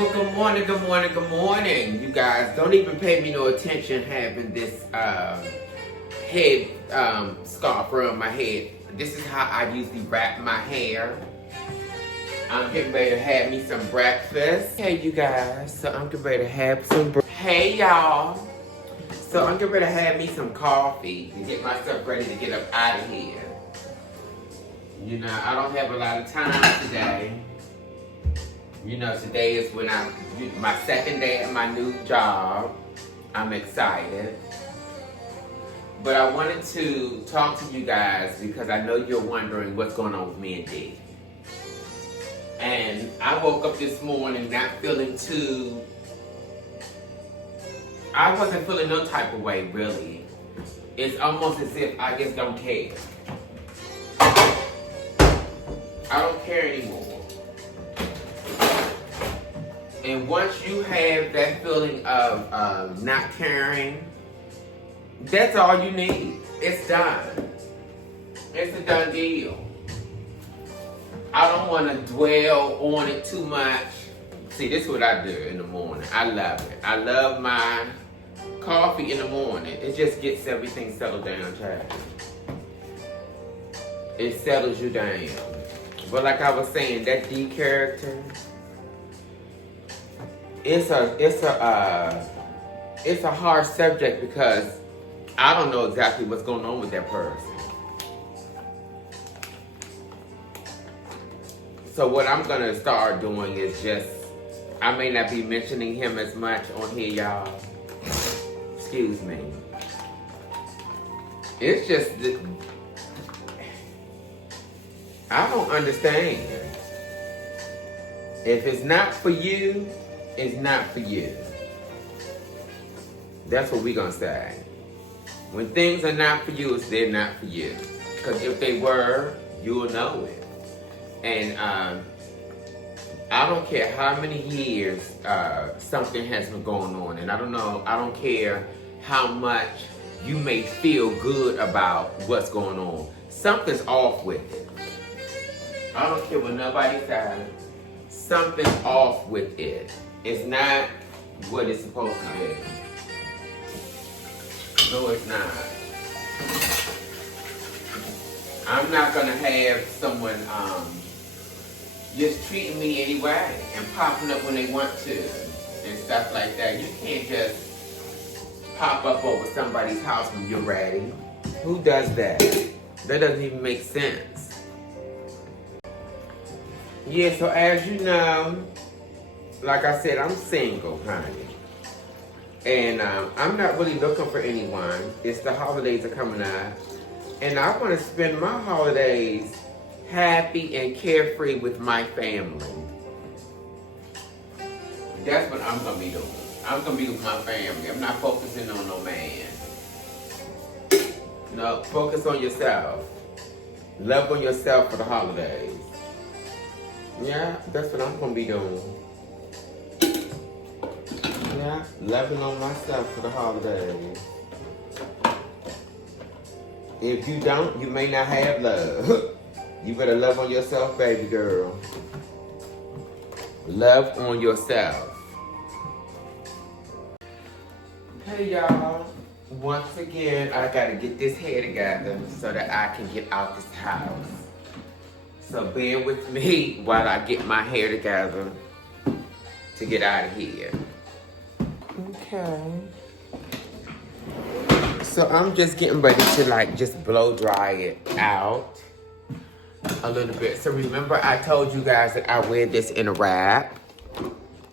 Well, good morning, good morning, good morning. You guys don't even pay me no attention having this head scarf around my head. This is how I usually wrap my hair. I'm getting ready to have me some breakfast. Hey, you guys. So I'm getting ready to have some Hey, y'all. So I'm getting ready to have me some coffee to get myself ready to get up out of here. You know, I don't have a lot of time today. You know, today is when my second day at my new job. I'm excited. But I wanted to talk to you guys because I know you're wondering what's going on with me and Dee. And I woke up this morning not feeling I wasn't feeling no type of way, really. It's almost as if I just don't care. I don't care anymore. And once you have that feeling of not caring, that's all you need. It's done. It's a done deal. I don't want to dwell on it too much. See, this is what I do in the morning. I love it. I love my coffee in the morning. It just gets everything settled down, child. It settles you down. But like I was saying, that D character, it's a hard subject because I don't know exactly what's going on with that person. So what I'm gonna start doing is I may not be mentioning him as much on here, y'all. Excuse me. It's just I don't understand. If it's not for you, it's not for you. That's what we're gonna say. When things are not for you, they're not for you. Because if they were, you'll know it. And I don't care how many years something has been going on. And I don't care how much you may feel good about what's going on. Something's off with it. I don't care what nobody says. Something's off with it. It's not what it's supposed to be. No, it's not. I'm not gonna have someone just treating me anyway and popping up when they want to and stuff like that. You can't just pop up over somebody's house when you're ready. Who does that? That doesn't even make sense. Yeah, so as you know, like I said, I'm single, honey. And I'm not really looking for anyone. It's the holidays are coming up. And I want to spend my holidays happy and carefree with my family. That's what I'm going to be doing. I'm going to be with my family. I'm not focusing on no man. No, focus on yourself. Love on yourself for the holidays. Yeah, that's what I'm going to be doing. Yeah, loving on myself for the holidays. If you don't, you may not have love. You better love on yourself, baby girl. Love on yourself. Hey, y'all. Once again, I gotta get this hair together so that I can get out this house. So bear with me while I get my hair together to get out of here. Okay. So I'm just getting ready to just blow dry it out a little bit. So remember I told you guys that I wear this in a wrap.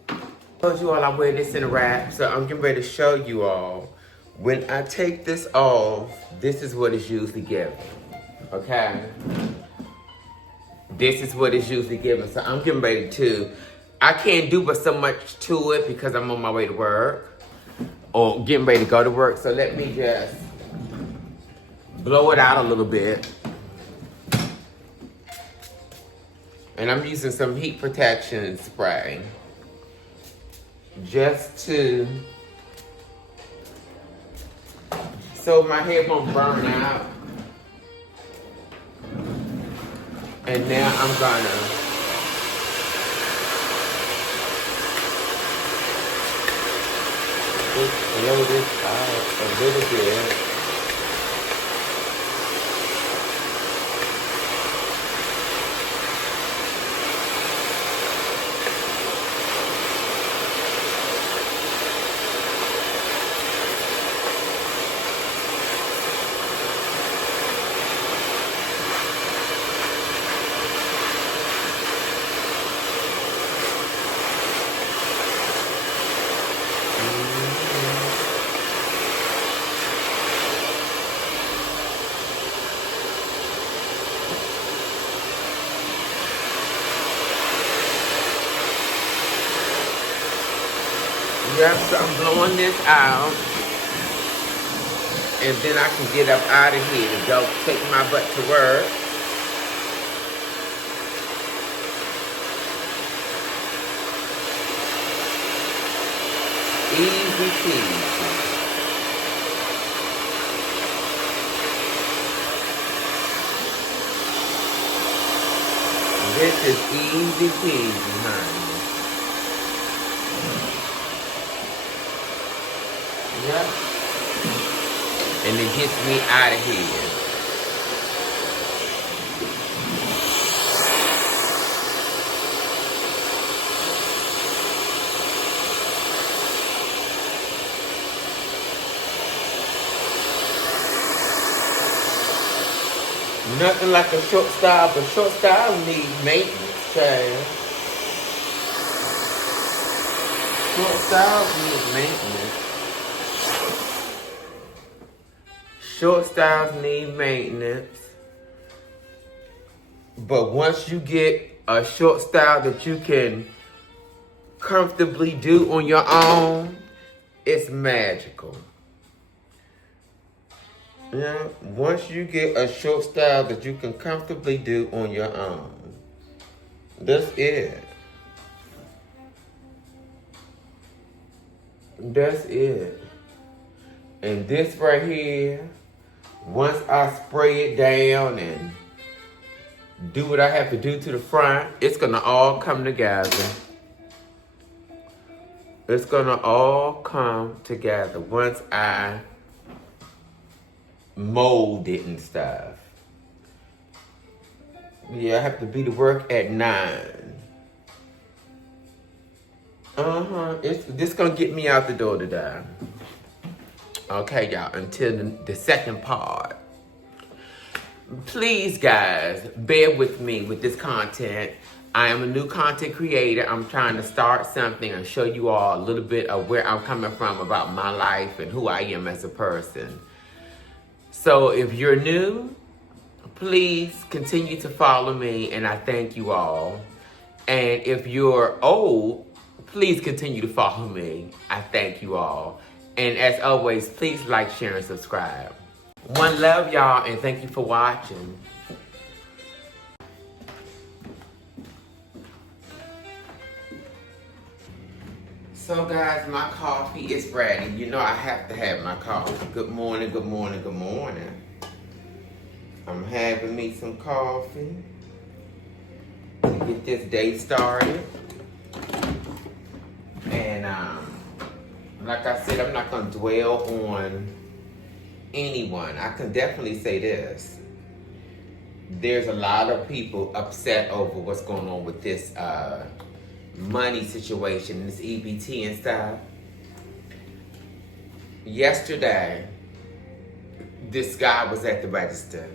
I told you all I wear this in a wrap. So I'm getting ready to show you all. When I take this off, this is what it's usually given. Okay? This is what it's usually given. So I'm getting ready to, I can't do but so much to it because I'm on my way to work. Or getting ready to go to work. So let me just blow it out a little bit. And I'm using some heat protection spray. Just so my hair won't burn out. And now I'm gonna blow this out a little bit. Yep, so I'm blowing this out. And then I can get up out of here and go take my butt to work. Easy peasy. This is easy peasy, honey. Yep. And it gets me out of here. Nothing like a short style, but short style need maintenance, child. Short styles need maintenance. Short styles need maintenance. But once you get a short style that you can comfortably do on your own, it's magical. Yeah, once you get a short style that you can comfortably do on your own, that's it. That's it. And this right here, once I spray it down and do what I have to do to the front, it's gonna all come together. It's gonna all come together once I mold it and stuff. Yeah, I have to be to work at 9. This gonna get me out the door today. Okay, y'all, until the second part. Please, guys, bear with me with this content. I am a new content creator. I'm trying to start something and show you all a little bit of where I'm coming from about my life and who I am as a person. So if you're new, please continue to follow me, and I thank you all. And if you're old, please continue to follow me. I thank you all. And as always, please like, share, and subscribe. One love, y'all, and thank you for watching. So guys, my coffee is ready. You know I have to have my coffee. Good morning, good morning, good morning. I'm having me some coffee to get this day started. And like I said, I'm not gonna dwell on anyone. I can definitely say this. There's a lot of people upset over what's going on with this money situation, this EBT and stuff. Yesterday, this guy was at the register.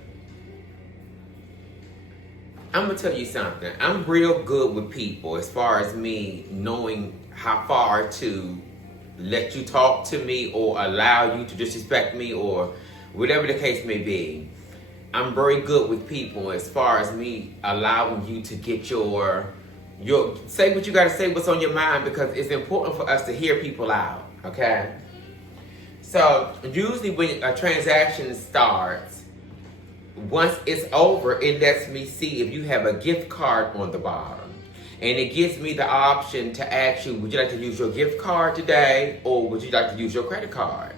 I'm gonna tell you something. I'm real good with people as far as me knowing how far to let you talk to me or allow you to disrespect me or whatever the case may be. I'm very good with people as far as me allowing you to get your say what you gotta say, what's on your mind, because it's important for us to hear people out, okay? So usually when a transaction starts, once it's over, it lets me see if you have a gift card on the bottom. And it gives me the option to ask you, would you like to use your gift card today or would you like to use your credit card?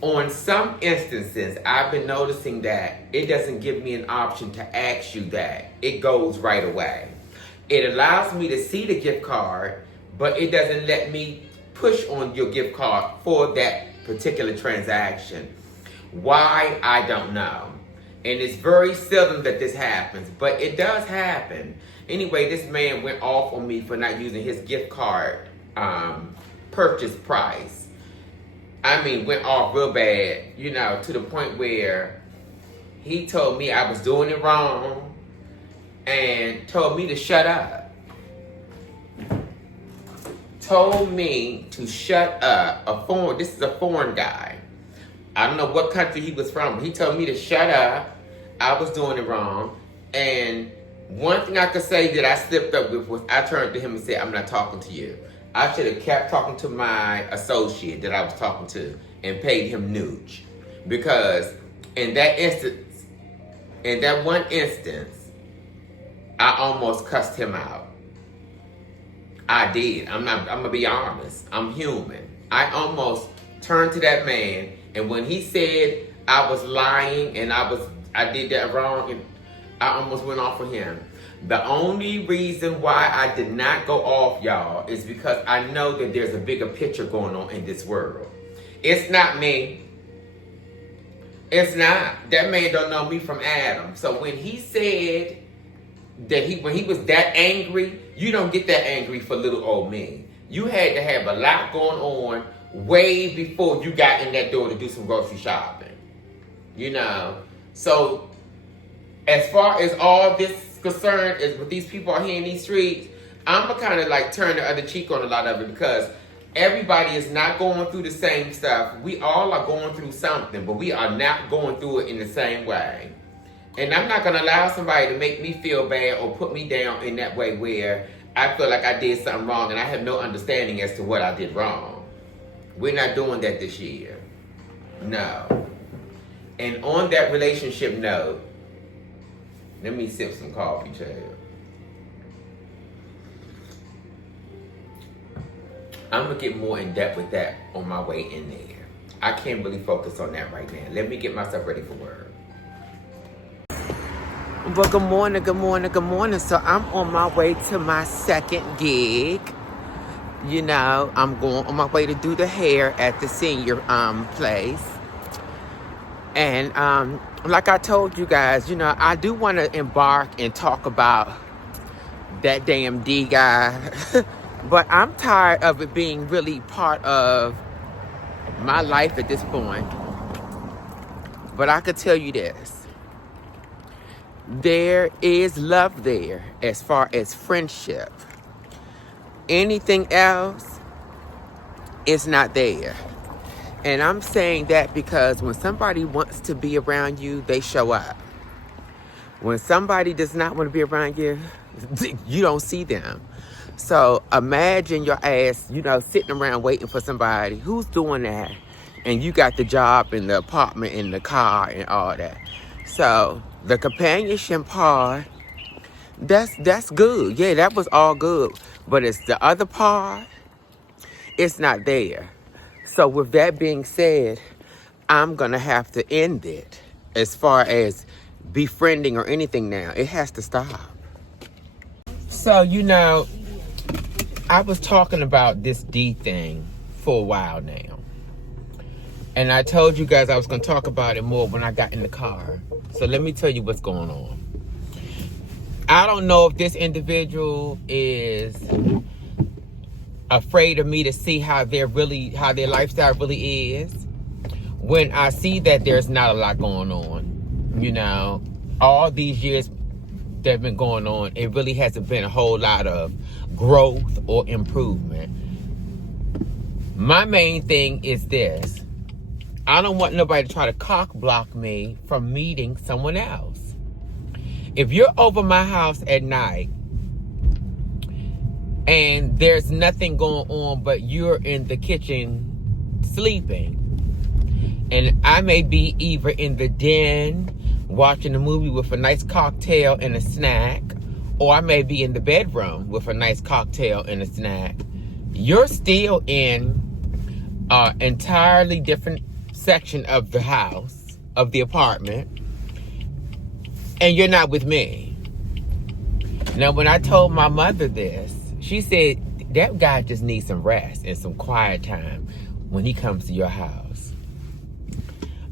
On some instances, I've been noticing that it doesn't give me an option to ask you that. It goes right away. It allows me to see the gift card, but it doesn't let me push on your gift card for that particular transaction. Why, I don't know. And it's very seldom that this happens, but it does happen. Anyway, this man went off on me for not using his gift card purchase price. I mean, went off real bad, you know, to the point where he told me I was doing it wrong and told me to shut up. Told me to shut up. This is a foreign guy. I don't know what country he was from, but he told me to shut up. I was doing it wrong. And one thing I could say that I slipped up with was I turned to him and said, I'm not talking to you. I should have kept talking to my associate that I was talking to and paid him nooch. Because in that instance, in that one instance, I almost cussed him out. I did. I'm gonna be honest. I'm human. I almost turned to that man, and when he said I was lying and I did that wrong, and I almost went off with him. The only reason why I did not go off, y'all, is because I know that there's a bigger picture going on in this world. It's not me. It's not. That man don't know me from Adam. So when he said that when he was that angry, you don't get that angry for little old me. You had to have a lot going on way before you got in that door to do some grocery shopping. You know? So as far as all this concerned is with these people out here in these streets, I'm gonna kind of like turn the other cheek on a lot of it, because everybody is not going through the same stuff. We all are going through something, but we are not going through it in the same way. And I'm not gonna allow somebody to make me feel bad or put me down in that way where I feel like I did something wrong and I have no understanding as to what I did wrong. We're not doing that this year. No. And on that relationship note, let me sip some coffee, child. I'm going to get more in depth with that on my way in there. I can't really focus on that right now. Let me get myself ready for work. Well, good morning, good morning, good morning. So I'm on my way to my second gig. You know, I'm going on my way to do the hair at the senior place. And like I told you guys, you know, I do want to embark and talk about that damn D guy. But I'm tired of it being really part of my life at this point. But I could tell you this. There is love there as far as friendship. Anything else is not there. And I'm saying that because when somebody wants to be around you, they show up. When somebody does not want to be around you, you don't see them. So imagine your ass, you know, sitting around waiting for somebody. Who's doing that? And you got the job and the apartment and the car and all that. So the companionship part, that's good. Yeah, that was all good. But it's the other part, it's not there. So with that being said, I'm going to have to end it as far as befriending or anything now. It has to stop. So, you know, I was talking about this D thing for a while now. And I told you guys I was going to talk about it more when I got in the car. So let me tell you what's going on. I don't know if this individual is afraid of me to see how their lifestyle really is. When I see that there's not a lot going on, you know, all these years that have been going on, it really hasn't been a whole lot of growth or improvement. My main thing is this. I don't want nobody to try to cock block me from meeting someone else. If you're over my house at night and there's nothing going on but you're in the kitchen sleeping, and I may be either in the den watching a movie with a nice cocktail and a snack, or I may be in the bedroom with a nice cocktail and a snack, you're still in an entirely different section of the house, of the apartment, and you're not with me. Now, when I told my mother this, she said, That guy just needs some rest and some quiet time when he comes to your house.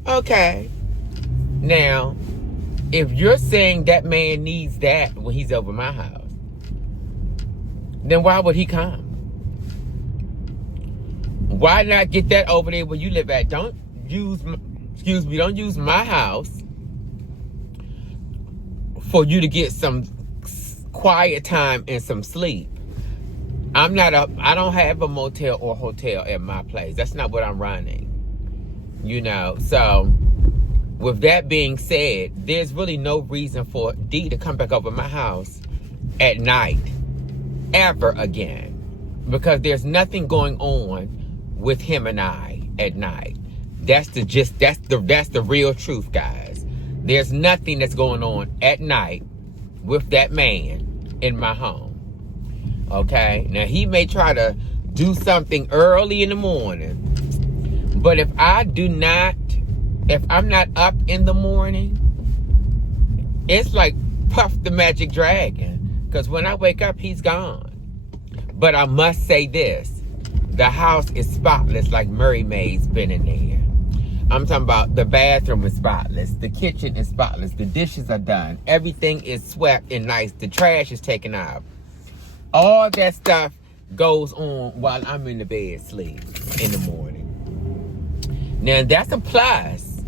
Okay. Now, if you're saying that man needs that when he's over my house, then why would he come? Why not get that over there where you live at? Don't use my house for you to get some quiet time and some sleep. I don't have a motel or hotel at my place. That's not what I'm running. So with that being said, there's really no reason for D to come back over my house at night ever again, because there's nothing going on with him and I at night. That's the real truth, guys. There's nothing that's going on at night with that man in my home. Okay? Now, he may try to do something early in the morning, but if I'm not up in the morning, it's like Puff the Magic Dragon, because when I wake up, he's gone. But I must say this, the house is spotless, like Murray May's been in there. I'm talking about the bathroom is spotless, the kitchen is spotless, the dishes are done, everything is swept and nice, the trash is taken out. All that stuff goes on while I'm in the bed sleep in the morning. Now, that's a plus.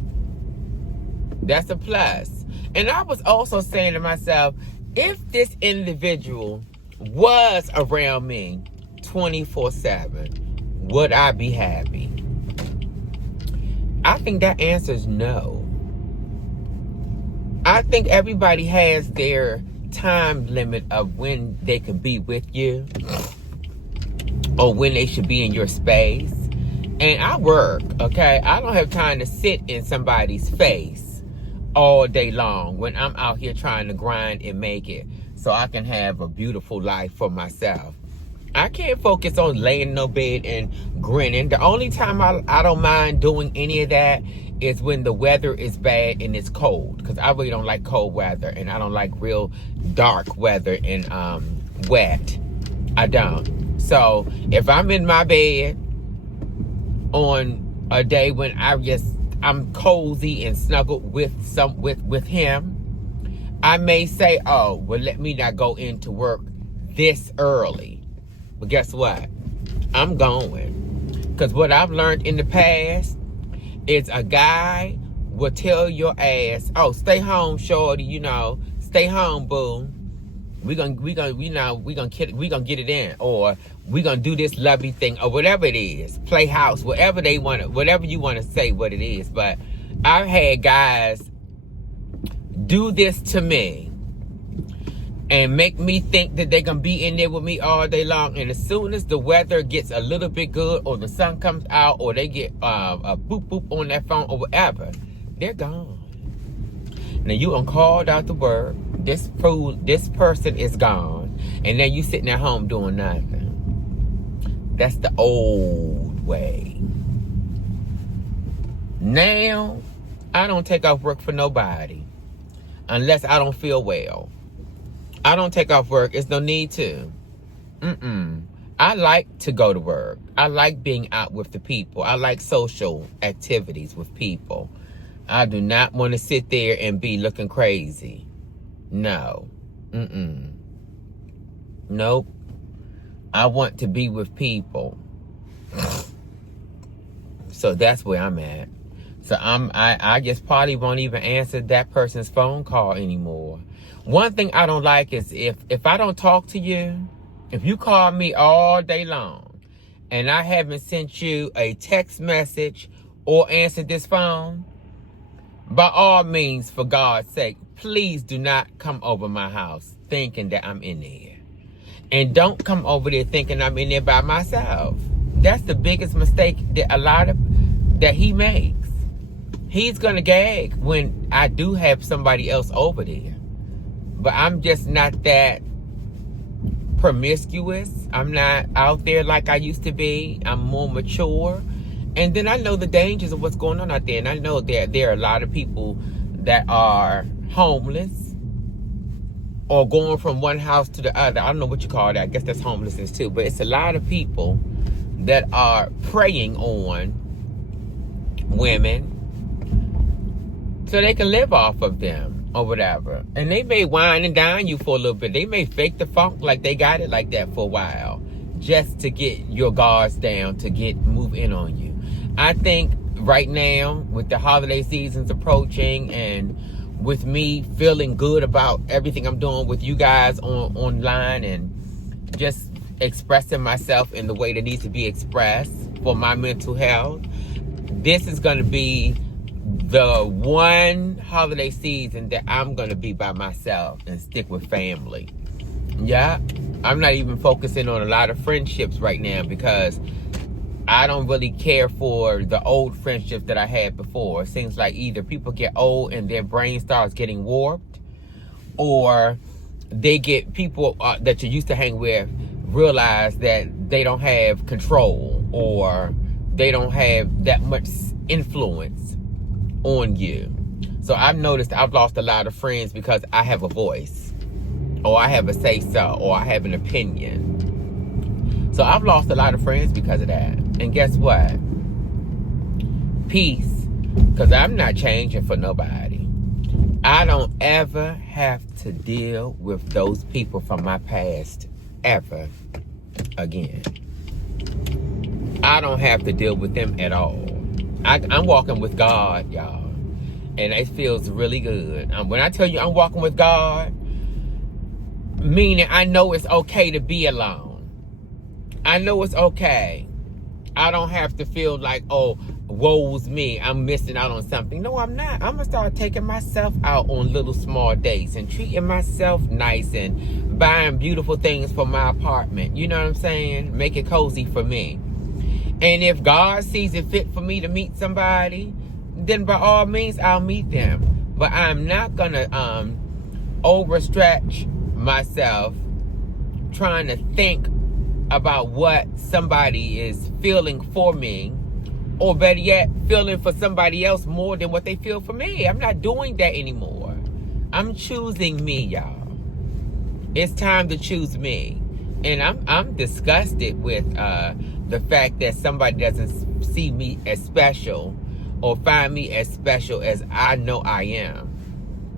That's a plus. And I was also saying to myself, if this individual was around me 24/7, would I be happy? I think that answer is no. I think everybody has their time limit of when they can be with you or when they should be in your space. And I work, okay? I don't have time to sit in somebody's face all day long when I'm out here trying to grind and make it so I can have a beautiful life for myself. I can't focus on laying in no bed and grinning. The only time I don't mind doing any of that is when the weather is bad and it's cold, because I really don't like cold weather, and I don't like real dark weather and wet. I don't. So if I'm in my bed on a day when I'm cozy and snuggled with him, I may say, oh, well, let me not go into work this early. But guess what? I'm going. Because what I've learned in the past is a guy will tell your ass, oh, stay home, shorty, stay home, boo. We gonna get it in, or we gonna do this lovely thing, or whatever it is, play house, whatever you want to say what it is. But I've had guys do this to me and make me think that they're gonna be in there with me all day long, and as soon as the weather gets a little bit good, or the sun comes out, or they get a boop boop on that phone or whatever, they're gone. Now you done called out to work, this person is gone, and then you sitting at home doing nothing. That's the old way. Now, I don't take off work for nobody unless I don't feel well. I don't take off work. There's no need to. I like to go to work. I like being out with the people. I like social activities with people. I do not want to sit there and be looking crazy. No. Nope. I want to be with people. So that's where I'm at. So I just probably won't even answer that person's phone call anymore. One thing I don't like is if I don't talk to you, if you call me all day long and I haven't sent you a text message or answered this phone, by all means, for God's sake, please do not come over my house thinking that I'm in there. And don't come over there thinking I'm in there by myself. That's the biggest mistake that he makes. He's going to gag when I do have somebody else over there. But I'm just not that promiscuous. I'm not out there like I used to be. I'm more mature. And then I know the dangers of what's going on out there. And I know that there are a lot of people that are homeless. or going from one house to the other. I don't know what you call that. I guess that's homelessness too. But it's a lot of people that are preying on women so they can live off of them or whatever. And they may wine and dine you for a little bit. They may fake the funk like they got it like that for a while, just to get your guards down, to move in on you. I think right now, with the holiday seasons approaching, and with me feeling good about everything I'm doing with you guys online, and just expressing myself in the way that needs to be expressed for my mental health, this is going to be the one holiday season that I'm going to be by myself and stick with family. Yeah, I'm not even focusing on a lot of friendships right now, because I don't really care for the old friendships that I had before. It seems like either people get old and their brain starts getting warped, or they get people that you used to hang with realize that they don't have control, or they don't have that much influence on you. So I've noticed I've lost a lot of friends because I have a voice, or I have a say-so, or I have an opinion. So I've lost a lot of friends because of that. And guess what? Peace. Because I'm not changing for nobody. I don't ever have to deal with those people from my past ever again. I don't have to deal with them at all. I'm walking with God, y'all. And it feels really good. When I tell you I'm walking with God, meaning I know it's okay to be alone. I know it's okay. I don't have to feel like, oh, woe's me, I'm missing out on something. No, I'm not. I'm going to start taking myself out on little small dates and treating myself nice and buying beautiful things for my apartment. You know what I'm saying? Make it cozy for me. And if God sees it fit for me to meet somebody, then by all means, I'll meet them. But I'm not going to overstretch myself trying to think about what somebody is feeling for me, or better yet, feeling for somebody else more than what they feel for me. I'm not doing that anymore. I'm choosing me, y'all. It's time to choose me. And I'm disgusted with the fact that somebody doesn't see me as special, or find me as special as I know I am.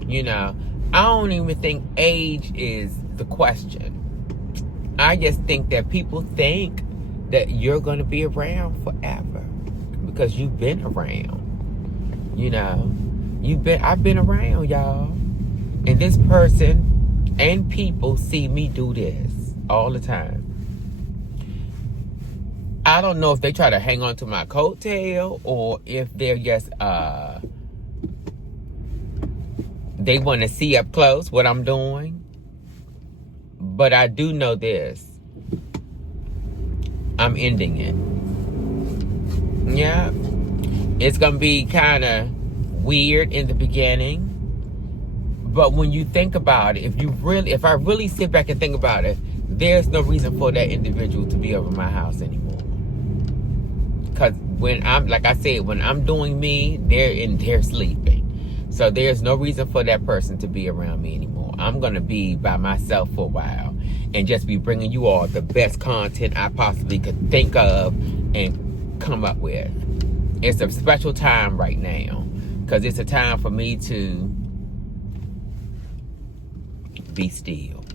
You know, I don't even think age is the question. I just think that people think that you're going to be around forever because you've been around. You know, I've been around, y'all. And this person and people see me do this all the time. I don't know if they try to hang on to my coattail, or if they're just, they want to see up close what I'm doing. But I do know this. I'm ending it. Yeah. It's going to be kind of weird in the beginning. But when you think about it, if I really sit back and think about it, there's no reason for that individual to be over my house anymore. Because when I'm doing me, they're sleeping. So there's no reason for that person to be around me anymore. I'm going to be by myself for a while and just be bringing you all the best content I possibly could think of and come up with. It's a special time right now, because it's a time for me to be still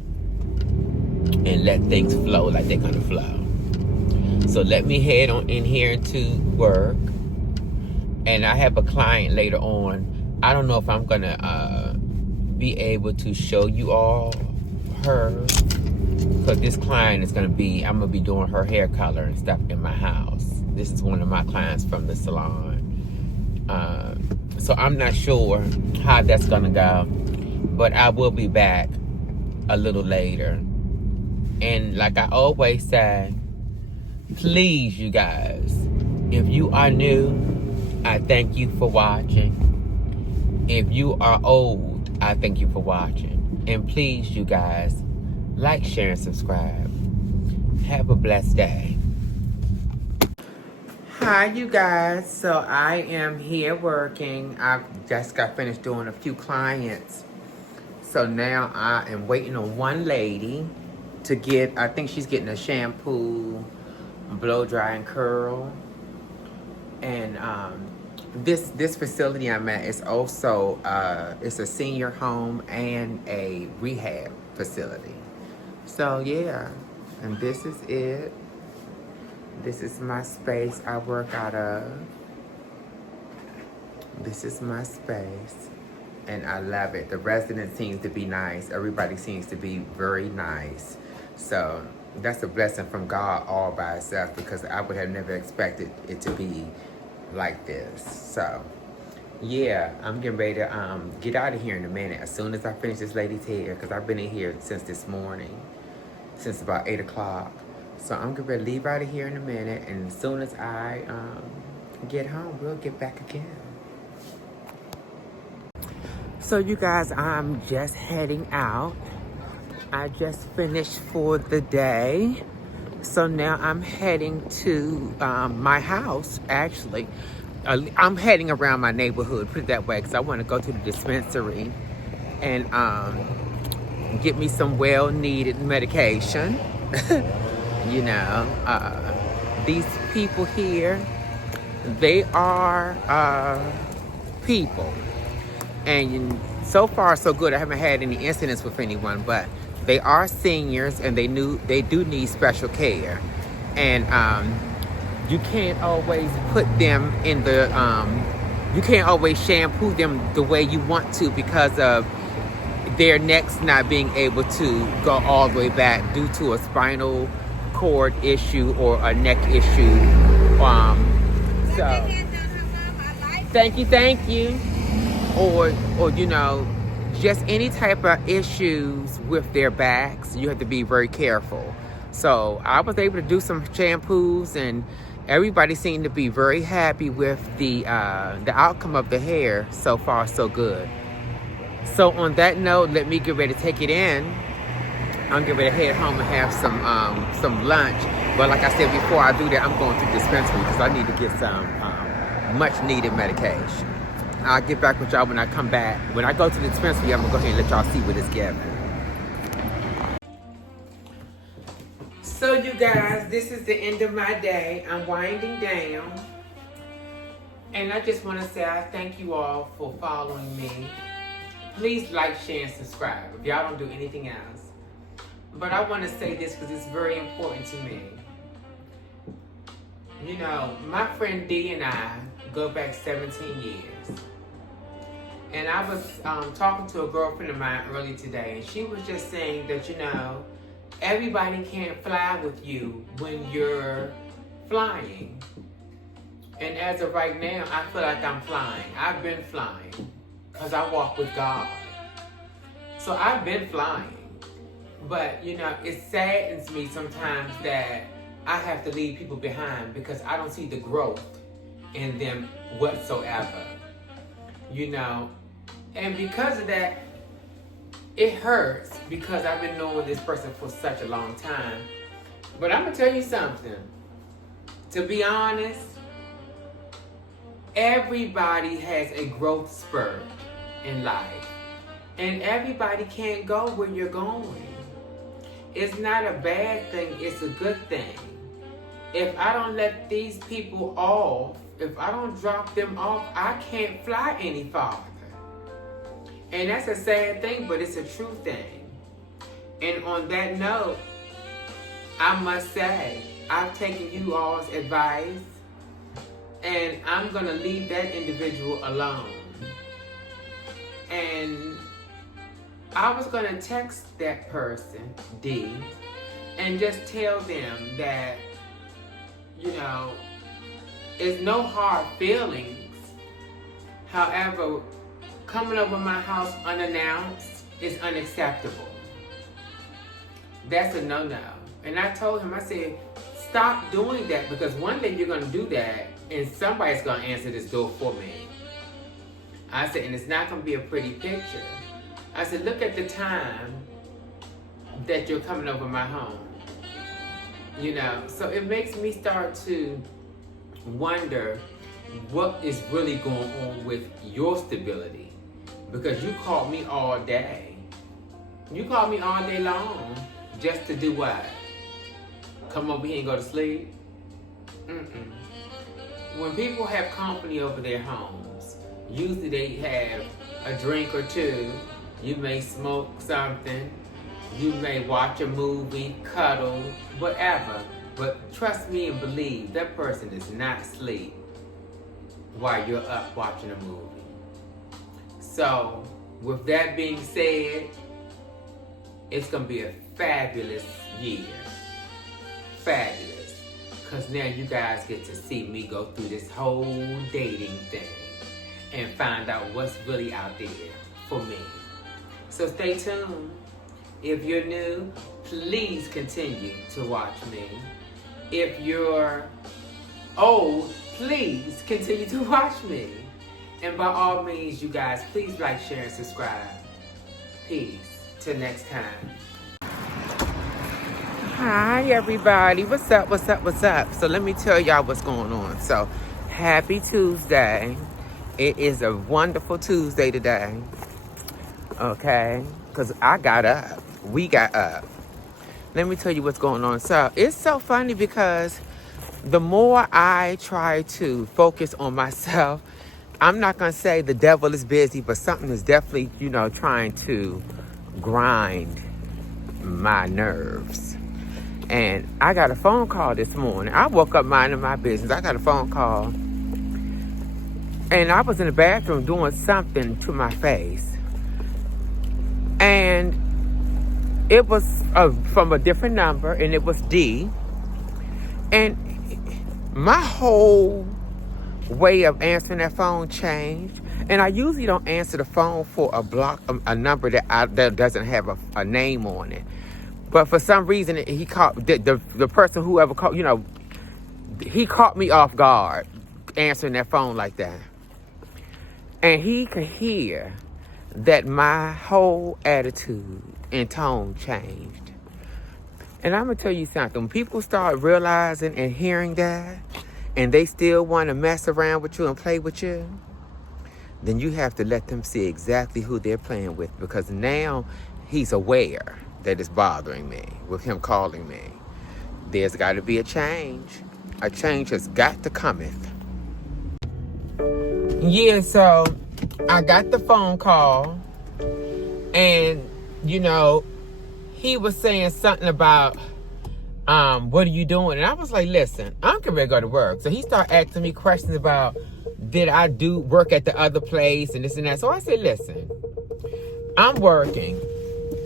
and let things flow like they're going to flow. So let me head on in here to work. And I have a client later on. I don't know if I'm going to be able to show you all her, because this client is going to be, I'm going to be doing her hair color and stuff in my house. This is one of my clients from the salon. So I'm not sure how that's going to go, but I will be back a little later. And like I always say, please, you guys, if you are new, I thank you for watching. If you are old, I thank you for watching. And please, you guys, like, share, and subscribe. Have a blessed day. Hi, you guys. So I am here working. I just got finished doing a few clients. So now I am waiting on one lady to get, I think she's getting a shampoo, blow dry and curl. And this facility I'm at is also, it's a senior home and a rehab facility. So yeah, and this is it. This is my space I work out of. This is my space. And I love it. The resident seems to be nice. Everybody seems to be very nice. So that's a blessing from God all by itself, because I would have never expected it to be like this. So yeah, I'm getting ready to get out of here in a minute as soon as I finish this lady's hair, because I've been in here since this morning, since about 8 o'clock. So I'm going to leave out of here in a minute, and as soon as I get home, we'll get back again. So you guys, I'm just heading out. I just finished for the day. So now I'm heading to my house, actually. I'm heading around my neighborhood, put it that way, because I want to go to the dispensary and get me some well-needed medication. You know, these people here, they are people. And so far, so good. I haven't had any incidents with anyone, but they are seniors and they do need special care. And you can't always put them in the, you can't always shampoo them the way you want to, because of their necks not being able to go all the way back due to a spinal cord issue or a neck issue. So thank you. Or you know, just any type of issues with their backs, you have to be very careful. So I was able to do some shampoos, and everybody seemed to be very happy with the outcome of the hair. So far, so good. So on that note, let me get ready to take it in. I'm getting ready to head home and have some lunch. But like I said before, I do that, I'm going to the dispensary because I need to get some much needed medication. I'll get back with y'all when I come back. When I go to the dispensary, I'm gonna go ahead and let y'all see what it's given. So you guys, this is the end of my day. I'm winding down. And I just want to say I thank you all for following me. Please like, share, and subscribe if y'all don't do anything else. But I want to say this because it's very important to me. You know, my friend Dee and I go back 17 years. And I was talking to a girlfriend of mine early today, and she was just saying that, you know, everybody can't fly with you when you're flying. And as of right now, I feel like I'm flying. I've been flying because I walk with God. So I've been flying. But, you know, it saddens me sometimes that I have to leave people behind because I don't see the growth in them whatsoever. You know, and because of that, it hurts because I've been knowing this person for such a long time. But I'm going to tell you something. To be honest, everybody has a growth spurt in life. And everybody can't go where you're going. It's not a bad thing, it's a good thing. If I don't let these people off, if I don't drop them off, I can't fly any farther. And that's a sad thing, but it's a true thing. And on that note, I must say, I've taken you all's advice, and I'm going to leave that individual alone. And I was going to text that person, D, and just tell them that, you know, it's no hard feelings. However, coming over my house unannounced is unacceptable. That's a no-no. And I told him, I said, stop doing that, because one day you're going to do that and somebody's going to answer this door for me. I said, and it's not going to be a pretty picture. I said, look at the time that you're coming over my home. You know, so it makes me start to wonder what is really going on with your stability. Because you called me all day You call me all day long just to do what? Come over here and go to sleep? Mm-mm. When people have company over their homes, usually they have a drink or two. You may smoke something. You may watch a movie, cuddle, whatever. But trust me and believe, that person is not asleep while you're up watching a movie. So, with that being said, it's going to be a fabulous year. Fabulous. Because now you guys get to see me go through this whole dating thing and find out what's really out there for me. So stay tuned. If you're new, please continue to watch me. If you're old, please continue to watch me. And by all means, you guys, please like, share, and subscribe. Peace. Till next time. Hi, everybody. What's up, what's up, what's up? So let me tell y'all what's going on. So, happy Tuesday. It is a wonderful Tuesday today. Okay? Because I got up. We got up. Let me tell you what's going on. So, it's so funny because the more I try to focus on myself, I'm not going to say the devil is busy, but something is definitely, trying to grind my nerves. And I got a phone call this morning. I woke up minding my business. I got a phone call. And I was in the bathroom doing something to my face. And it was from a different number, and it was D. And my whole way of answering that phone changed. And I usually don't answer the phone for a number that doesn't have a name on it. But for some reason, he caught the person, whoever called, he caught me off guard answering that phone like that. And he could hear that my whole attitude and tone changed. And I'm going to tell you something. When people start realizing and hearing that, and they still want to mess around with you and play with you, then you have to let them see exactly who they're playing with, because now he's aware that it's bothering me with him calling me. There's got to be a change. A change has got to come in. Yeah, so I got the phone call, and, he was saying something about, what are you doing? And I was like, listen, I'm getting ready to go to work. So he started asking me questions about, did I do work at the other place and this and that. So I said, listen, I'm working.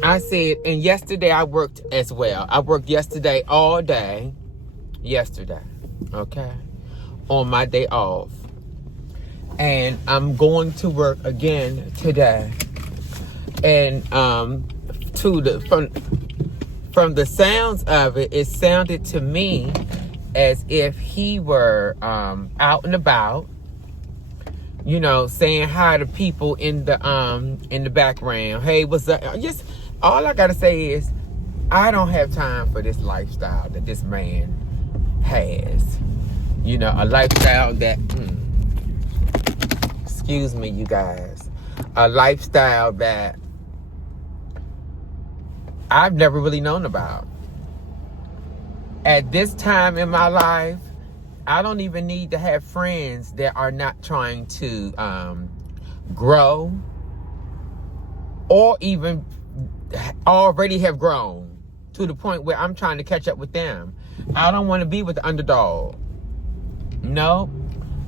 I said, and yesterday I worked as well. I worked yesterday all day. Yesterday. Okay. On my day off. And I'm going to work again today. And from the sounds of it, it sounded to me as if he were out and about, saying hi to people in the background. Hey, what's up? Just all I gotta say is, I don't have time for this lifestyle that this man has. A lifestyle that, excuse me, you guys, a lifestyle that I've never really known about. At this time in my life, I don't even need to have friends that are not trying to grow, or even already have grown to the point where I'm trying to catch up with them. I don't want to be with the underdog. No,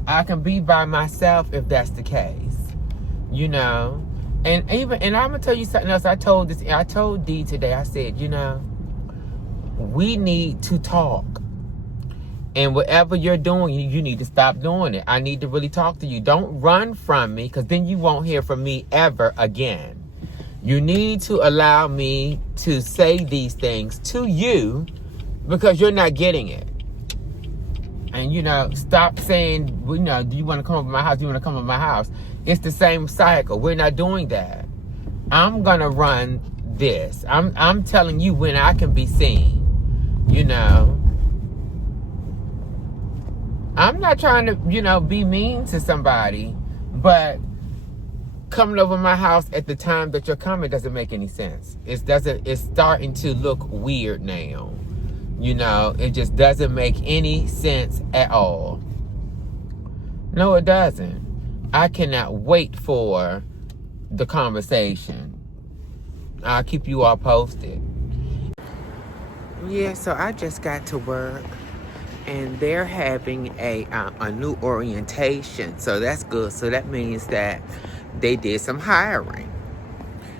I can be by myself if that's the case. And I'm gonna tell you something else. I told D today, I said, we need to talk. And whatever you're doing, you need to stop doing it. I need to really talk to you. Don't run from me, because then you won't hear from me ever again. You need to allow me to say these things to you, because you're not getting it. And, stop saying, do you want to come over my house? Do you want to come over my house? It's the same cycle. We're not doing that. I'm going to run this. I'm telling you when I can be seen. I'm not trying to, be mean to somebody, but coming over my house at the time that you're coming doesn't make any sense. It's starting to look weird now. You know, it just doesn't make any sense at all. No, it doesn't. I cannot wait for the conversation. I'll keep you all posted. Yeah, so I just got to work, and they're having a new orientation. So that's good. So that means that they did some hiring.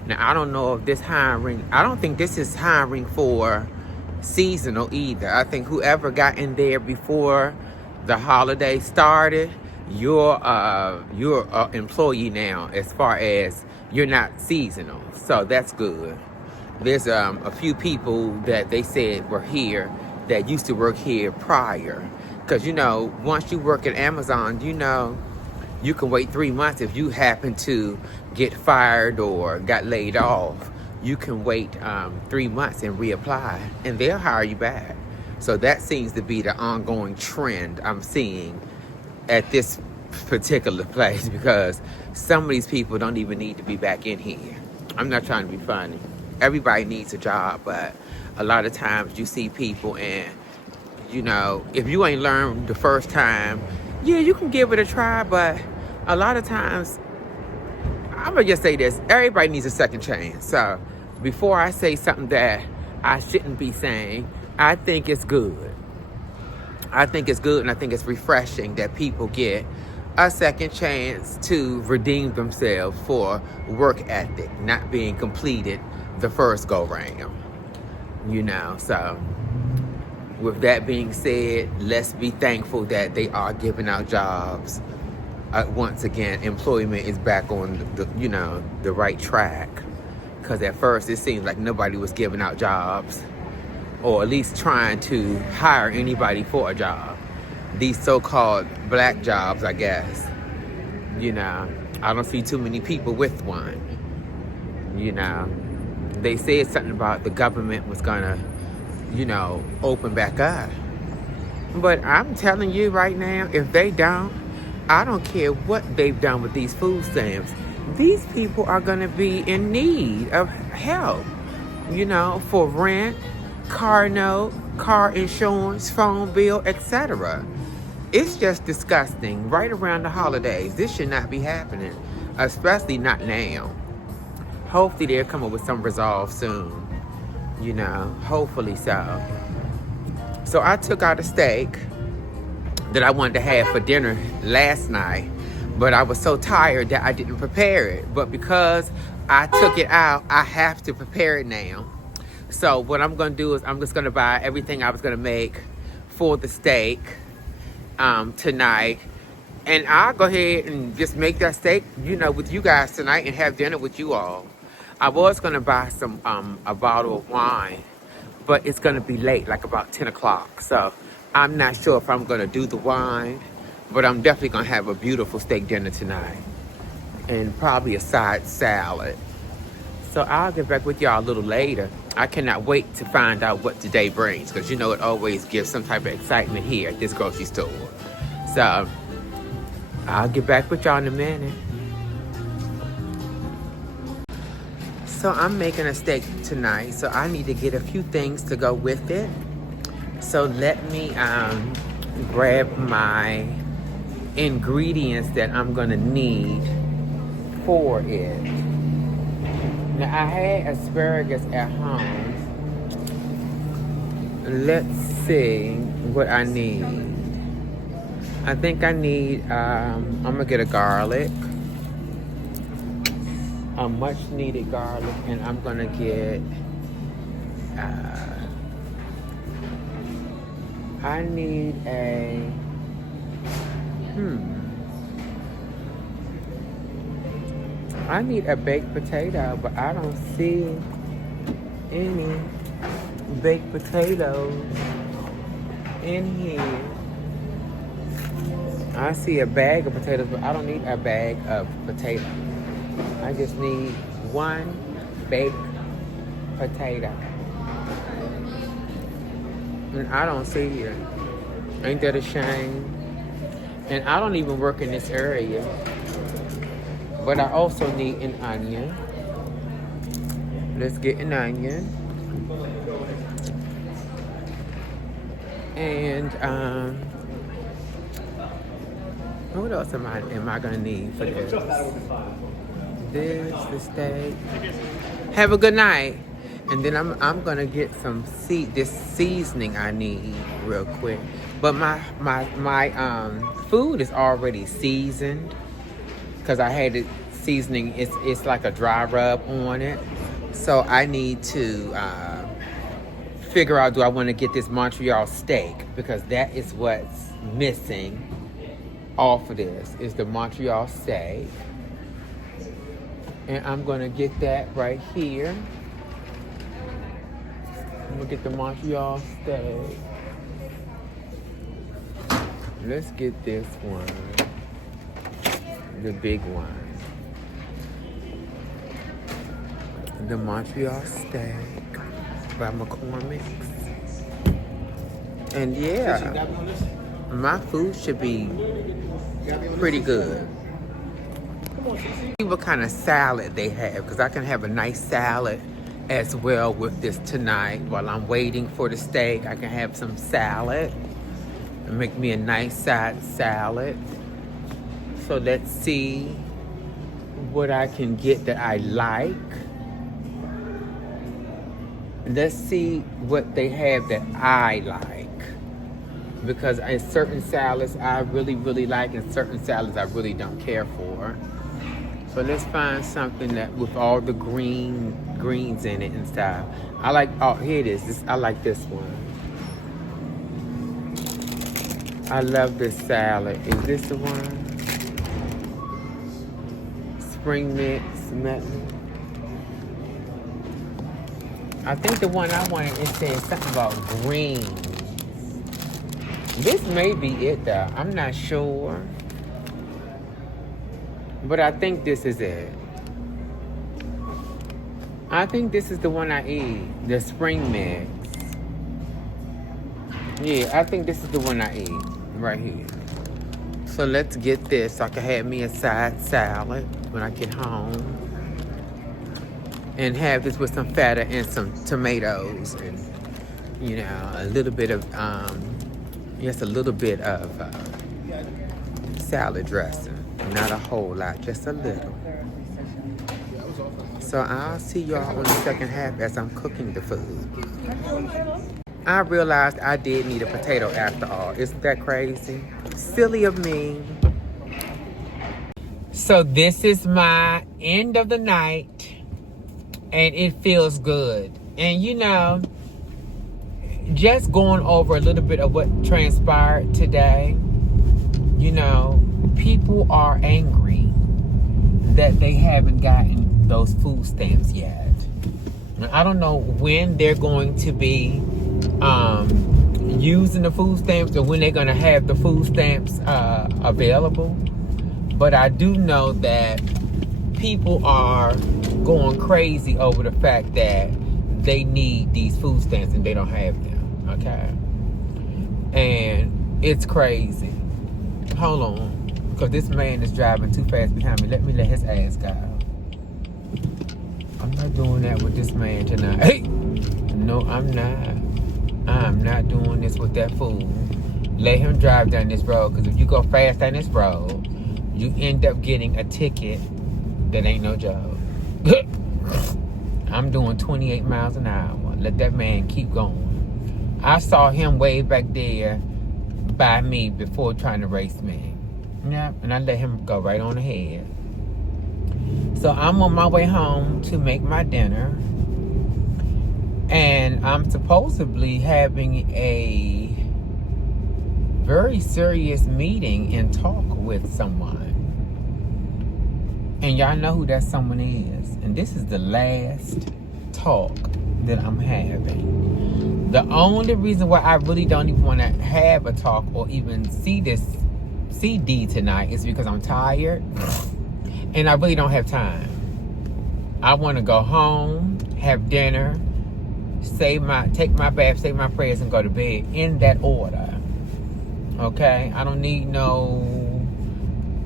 Now, I don't know if this hiring, I don't think this is hiring for seasonal either. I think whoever got in there before the holiday started, you're an employee now, as far as you're not seasonal. So that's good. There's a few people that they said were here that used to work here prior. Because, you know, once you work at Amazon, you know, you can wait 3 months if you happen to get fired or got laid off. You can wait 3 months and reapply, and they'll hire you back. So that seems to be the ongoing trend I'm seeing at this particular place, because some of these people don't even need to be back in here. I'm not trying to be funny. Everybody needs a job, but a lot of times you see people, and you know, if you ain't learned the first time, yeah, you can give it a try, but a lot of times, I'm gonna just say this, everybody needs a second chance. So before I say something that I shouldn't be saying, I think it's good. I think it's good, and I think it's refreshing that people get a second chance to redeem themselves for work ethic not being completed the first go round. You know, so with that being said, let's be thankful that they are giving out jobs. Once again, employment is back on the right track. Because at first it seemed like nobody was giving out jobs, or at least trying to hire anybody for a job. These so-called black jobs, I guess. You know, I don't see too many people with one. You know, they said something about the government was gonna, open back up. But I'm telling you right now, if they don't, I don't care what they've done with these food stamps. These people are gonna be in need of help, for rent, car note, car insurance, phone bill, etc. It's just disgusting. Right around the holidays, this should not be happening, especially not now. Hopefully they'll come up with some resolve soon, hopefully so. So I took out a steak that I wanted to have for dinner last night, but I was so tired that I didn't prepare it. But because I took it out, I have to prepare it now. So what I'm going to do is I'm just going to buy everything I was going to make for the steak tonight. And I'll go ahead and just make that steak, with you guys tonight and have dinner with you all. I was going to buy some a bottle of wine, but it's going to be late, like about 10 o'clock. So I'm not sure if I'm going to do the wine, but I'm definitely going to have a beautiful steak dinner tonight. And probably a side salad. So I'll get back with y'all a little later. I cannot wait to find out what today brings, because it always gives some type of excitement here at this grocery store. So I'll get back with y'all in a minute. So I'm making a steak tonight, so I need to get a few things to go with it. So let me grab my ingredients that I'm gonna need for it. Now I had asparagus at home. Let's see what I need. I think I need, I'm gonna get a garlic. A much needed garlic, and I'm gonna get, I need a, I need a baked potato, but I don't see any baked potatoes in here. I see a bag of potatoes, but I don't need a bag of potatoes. I just need one baked potato. And I don't see it. Ain't that a shame? And I don't even work in this area. But I also need an onion. Let's get an onion. And what else am I gonna need for this? The steak. Have a good night. And then I'm gonna get this seasoning I need real quick. But my food is already seasoned because I had it seasoning. It's like a dry rub on it. So I need to figure out, do I want to get this Montreal steak, because that is what's missing off of this is the Montreal steak. And I'm gonna get that right here. I'm gonna get the Montreal steak. Let's get this one, the big one. The Montreal steak by McCormick's. And yeah, my food should be pretty good. See what kind of salad they have, because I can have a nice salad as well with this tonight. While I'm waiting for the steak, I can have some salad and make me a nice side salad. So let's see what I can get that I like. Let's see what they have that I like. Because in certain salads I really, really like, and certain salads I really don't care for. So let's find something that with all the greens in it and stuff. I like, oh, here it is. I like this one. I love this salad. Is this the one? Spring mix, melon. I think the one I wanted, it said something about greens. This may be it though. I'm not sure. But I think this is it. I think this is the one I eat. The spring mix. Yeah, I think this is the one I eat. Right here. So let's get this so I can have me a side salad when I get home. And have this with some feta and some tomatoes. And, you know, a little bit of, just a little bit of salad dressing. Not a whole lot, just a little. So I'll see y'all in the second half as I'm cooking the food. I realized I did need a potato after all. Isn't that crazy? Silly of me. So this is my end of the night, and it feels good. And you know, just going over a little bit of what transpired today, you know, people are angry that they haven't gotten those food stamps yet. Now, I don't know when they're going to be using the food stamps or when they're going to have the food stamps available. But I do know that people are going crazy over the fact that they need these food stamps and they don't have them, okay? And it's crazy. Hold on, because this man is driving too fast behind me. Let me let his ass go. I'm not doing that with this man tonight. Hey! No, I'm not. I'm not doing this with that fool. Let him drive down this road, because if you go fast down this road, you end up getting a ticket that ain't no joke. I'm doing 28 miles an hour. Let that man keep going. I saw him way back there by me before trying to race me. Yeah, and I let him go right on ahead. So I'm on my way home to make my dinner. And I'm supposedly having a very serious meeting and talk with someone. And y'all know who that someone is. And this is the last talk that I'm having. The only reason why I really don't even want to have a talk or even see D tonight is because I'm tired. And I really don't have time. I want to go home, have dinner, take my bath, say my prayers, and go to bed in that order. Okay? I don't need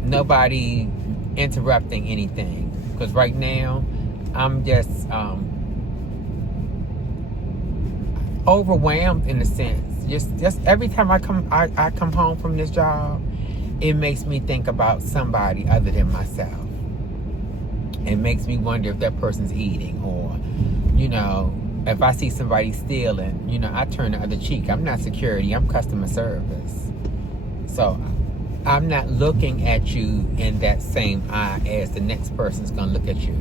nobody interrupting anything. Because right now, I'm just overwhelmed in a sense. Just every time I come home from this job, it makes me think about somebody other than myself. It makes me wonder if that person's eating, or, if I see somebody stealing, I turn the other cheek. I'm not security, I'm customer service. So I'm not looking at you in that same eye as the next person's gonna look at you.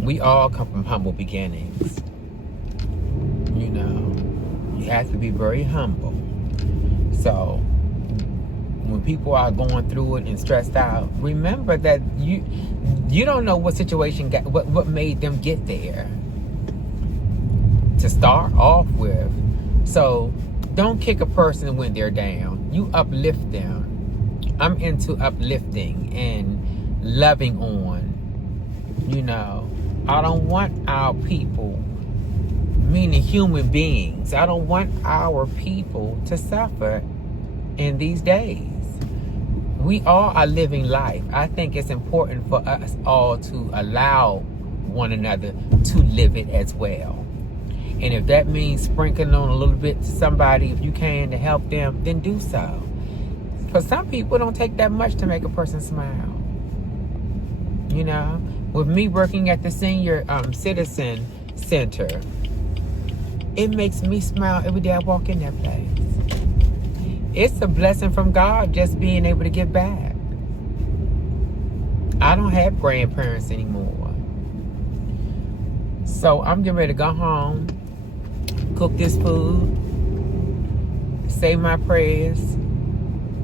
We all come from humble beginnings. You have to be very humble. So when people are going through it and stressed out, remember that you don't know what situation what made them get there to start off with. So don't kick a person when they're down. You uplift them. I'm into uplifting and loving on. I don't want our people, meaning human beings, I don't want our people to suffer in these days. We all are living life. I think it's important for us all to allow one another to live it as well. And if that means sprinkling on a little bit to somebody, if you can, to help them, then do so. For some people, it don't take that much to make a person smile. With me working at the senior citizen center, it makes me smile every day I walk in that place. It's a blessing from God just being able to give back. I don't have grandparents anymore. So I'm getting ready to go home, cook this food, say my prayers,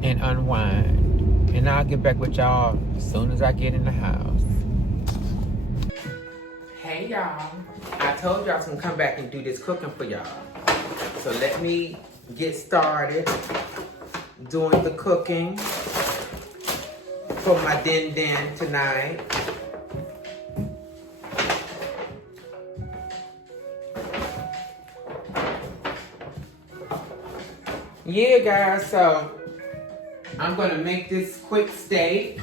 and unwind. And I'll get back with y'all as soon as I get in the house. Hey y'all, I told y'all I was gonna come back and do this cooking for y'all. So let me get started doing the cooking for my din din tonight. Yeah, guys, so I'm gonna make this quick steak,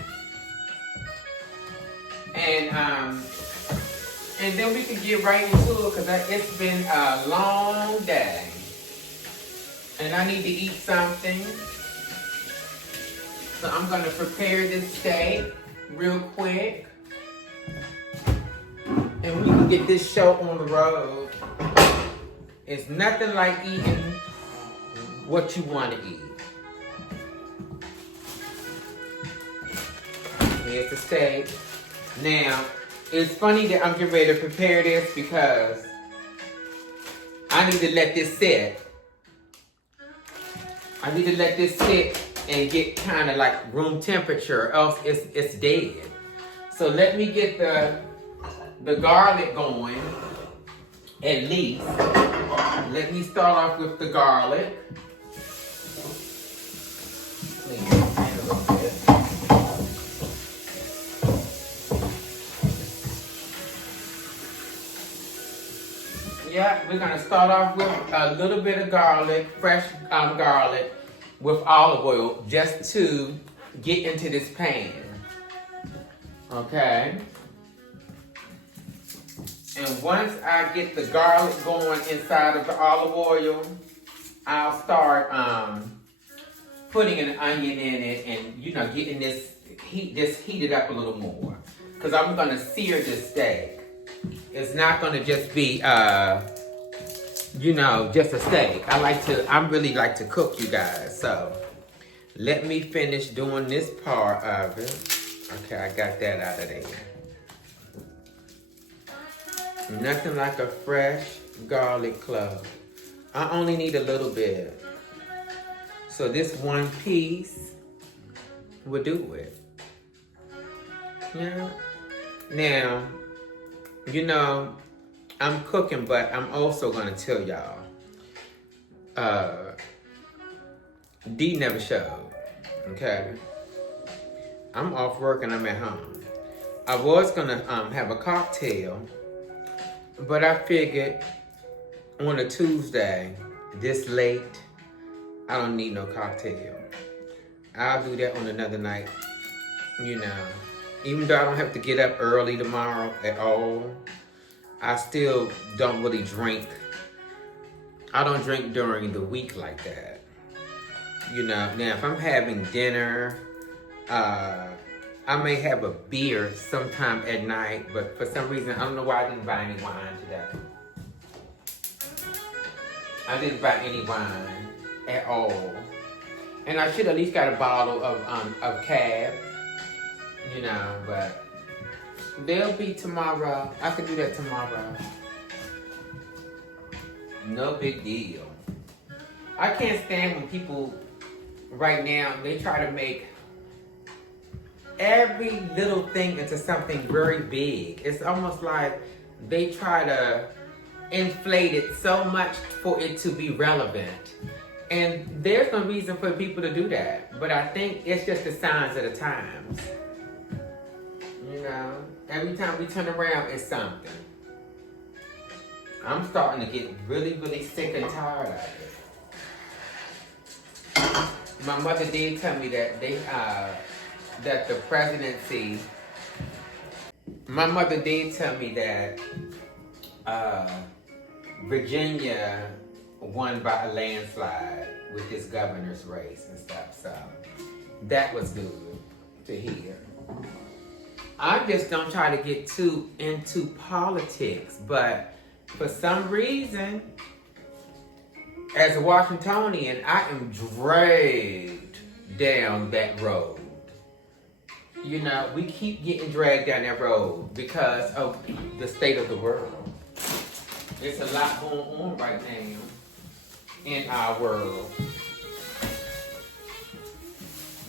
and then we can get right into it, because it's been a long day and I need to eat something. So I'm gonna prepare this steak real quick and we can get this show on the road. It's nothing like eating what you want to eat. Here's the steak. Now, it's funny that I'm getting ready to prepare this because I need to let this sit. I need to let this sit and get kind of like room temperature, or else it's dead. So let me get the garlic going, at least. Let me start off with the garlic. Yeah, we're gonna start off with a little bit of garlic, fresh garlic, with olive oil, just to get into this pan. Okay. And once I get the garlic going inside of the olive oil, I'll start putting an onion in it, and getting this heated up a little more, because I'm gonna sear this steak. It's not gonna just be just a steak. I really like to cook, you guys. So let me finish doing this part of it. Okay, I got that out of there. Nothing like a fresh garlic clove. I only need a little bit. So this one piece will do it. Yeah. Now, I'm cooking, but I'm also gonna tell y'all, D never showed, okay? I'm off work and I'm at home. I was gonna have a cocktail, but I figured on a Tuesday, this late, I don't need no cocktail. I'll do that on another night You know, even though I don't have to get up early tomorrow at all, I still don't really drink. I don't drink during the week like that. You know, now if I'm having dinner, I may have a beer sometime at night, but for some reason, I don't know why I didn't buy any wine today. I didn't buy any wine at all. And I should at least got a bottle of Cab, you know, but they'll be tomorrow. I could do that tomorrow. No big deal. I can't stand when people right now, they try to make every little thing into something very big. It's almost like they try to inflate it so much for it to be relevant. And there's no reason for people to do that. But I think it's just the signs of the times. You know, every time we turn around, it's something. I'm starting to get really, really sick and tired of it. My mother did tell me that that the presidency. My mother did tell me that Virginia won by a landslide with this governor's race and stuff. So that was good to hear. I just don't try to get too into politics, but for some reason, as a Washingtonian, I am dragged down that road. You know, we keep getting dragged down that road because of the state of the world. There's a lot going on right now in our world.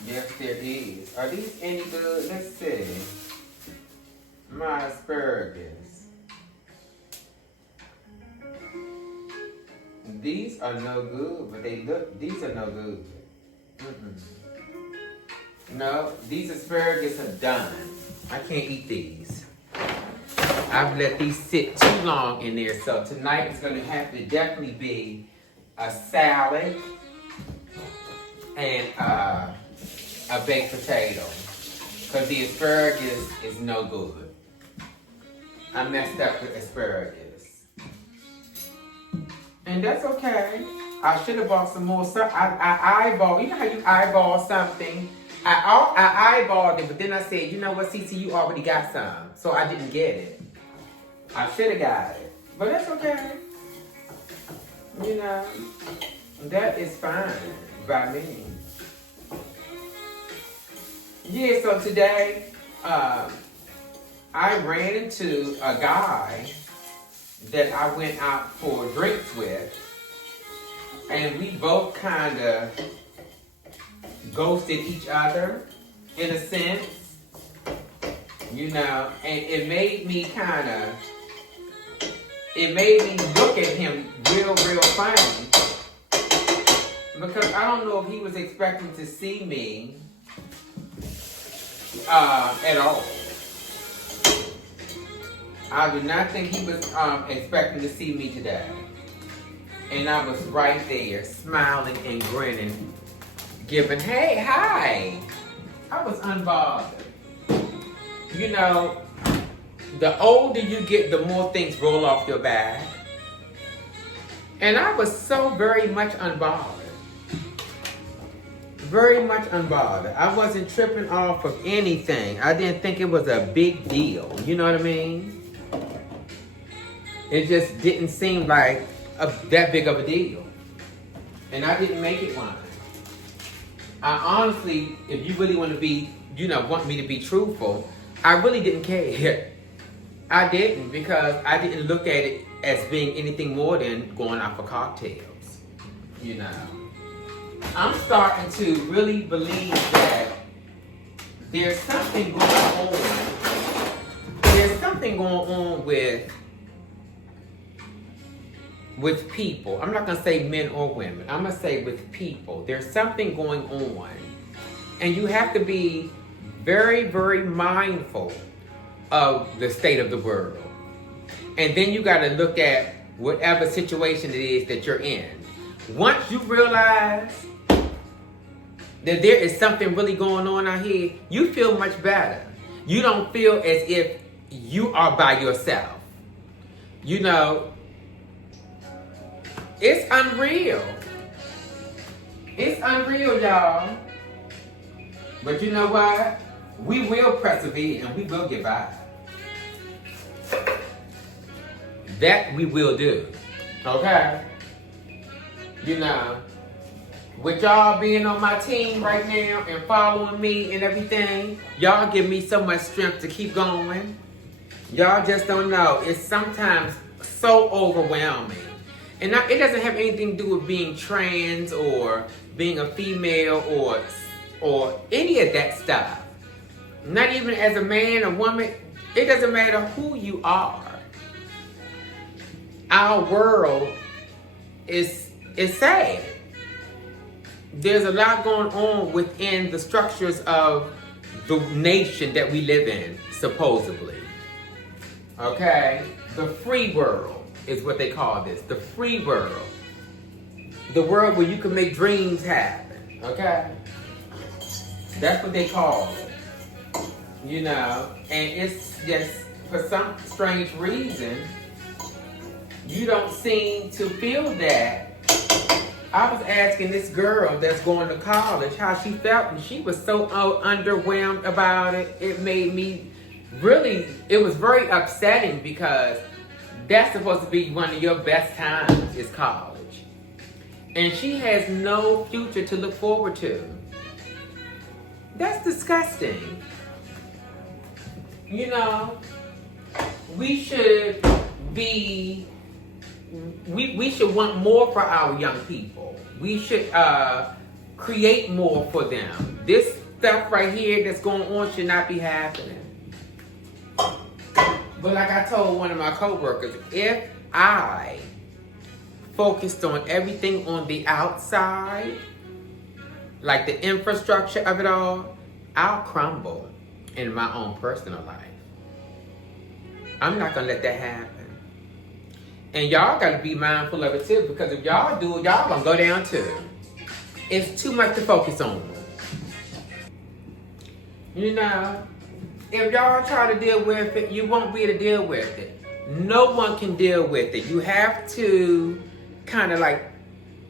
Yes, there is. Are these any good? Let's see. My asparagus. These are no good, but these are no good. No, these asparagus are done. I can't eat these. I've let these sit too long in there, so tonight is going to have to definitely be a salad and a baked potato, because the asparagus is no good. I messed up with asparagus, and that's okay. I should have bought some more. I eyeball. You know how you eyeball something? I eyeballed it, but then I said, you know what, Cece, you already got some, so I didn't get it. I should have got it, but that's okay. You know, that is fine by me. Yeah, so today, I ran into a guy that I went out for drinks with, and we both kind of ghosted each other in a sense, you know, and it made me look at him real funny, because I don't know if he was expecting to see me at all. I do not think he was expecting to see me today. And I was right there, smiling and grinning, giving, hey, hi. I was unbothered. You know, the older you get, the more things roll off your back. And I was so very much unbothered. Very much unbothered. I wasn't tripping off of anything. I didn't think it was a big deal. You know what I mean? It just didn't seem like that big of a deal. And I didn't make it one. I honestly, if you really want to be, you know, want me to be truthful, I really didn't care. I didn't, because I didn't look at it as being anything more than going out for cocktails. You know, I'm starting to really believe that there's something going on. There's something going on with people. I'm not going to say men or women. I'm going to say with people. There's something going on. And you have to be very, very mindful of the state of the world. And then you got to look at whatever situation it is that you're in. Once you realize that there is something really going on out here, you feel much better. You don't feel as if you are by yourself. You know, it's unreal. It's unreal, y'all. But you know what? We will persevere and we will get by. That we will do. Okay? You know, with y'all being on my team right now and following me and everything, y'all give me so much strength to keep going. Y'all just don't know. It's sometimes so overwhelming. And it doesn't have anything to do with being trans or being a female or any of that stuff. Not even as a man or woman. It doesn't matter who you are. Our world is sad. There's a lot going on within the structures of the nation that we live in, supposedly. Okay? The free world is what they call this. The free world. The world where you can make dreams happen. Okay? That's what they call it. You know? And it's just, for some strange reason, you don't seem to feel that. I was asking this girl that's going to college how she felt, and she was so underwhelmed about it. It made me really, it was very upsetting because that's supposed to be one of your best times is college. And she has no future to look forward to. That's disgusting. You know, we should be, we should want more for our young people. We should create more for them. This stuff right here that's going on should not be happening. But like I told one of my coworkers, if I focused on everything on the outside, like the infrastructure of it all, I'll crumble in my own personal life. I'm not gonna let that happen. And y'all gotta be mindful of it too, because if y'all do, y'all gonna go down too. It's too much to focus on. You know, if y'all try to deal with it, you won't be able to deal with it. No one can deal with it. You have to kind of like,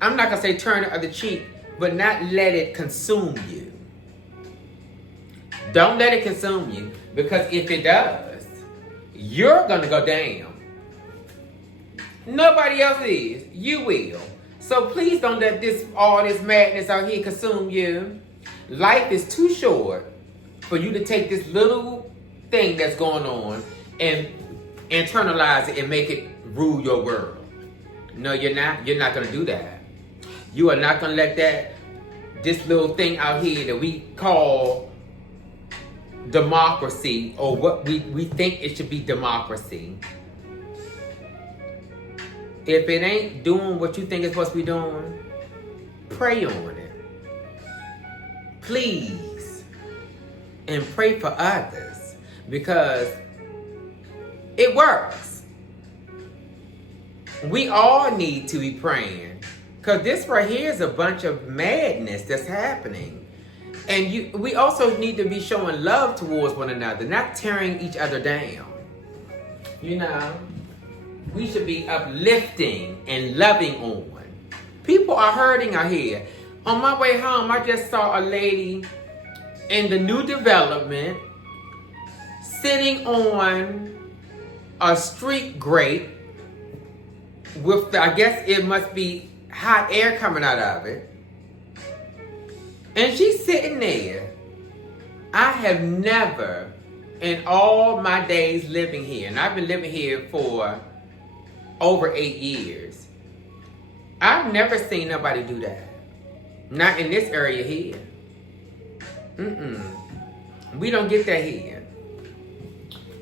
I'm not gonna say turn the other cheek, but not let it consume you. Don't let it consume you, because if it does, you're gonna go down. Nobody else is. You will. So please don't let all this madness out here consume you. Life is too short for you to take this little thing that's going on and internalize it and make it rule your world. No, you're not. You're not going to do that. You are not going to let this little thing out here that we call democracy, or what we think it should be democracy. If it ain't doing what you think it's supposed to be doing, pray on it. Please. And pray for others. Because it works. We all need to be praying. Because this right here is a bunch of madness that's happening. And we also need to be showing love towards one another, not tearing each other down. You know? We should be uplifting and loving on. People are hurting out here. On my way home, I just saw a lady in the new development sitting on a street grate with, I guess it must be hot air coming out of it. And she's sitting there. I have never, in all my days living here, and I've been living here for over 8 years, I've never seen nobody do that. Not in this area here. We don't get that here.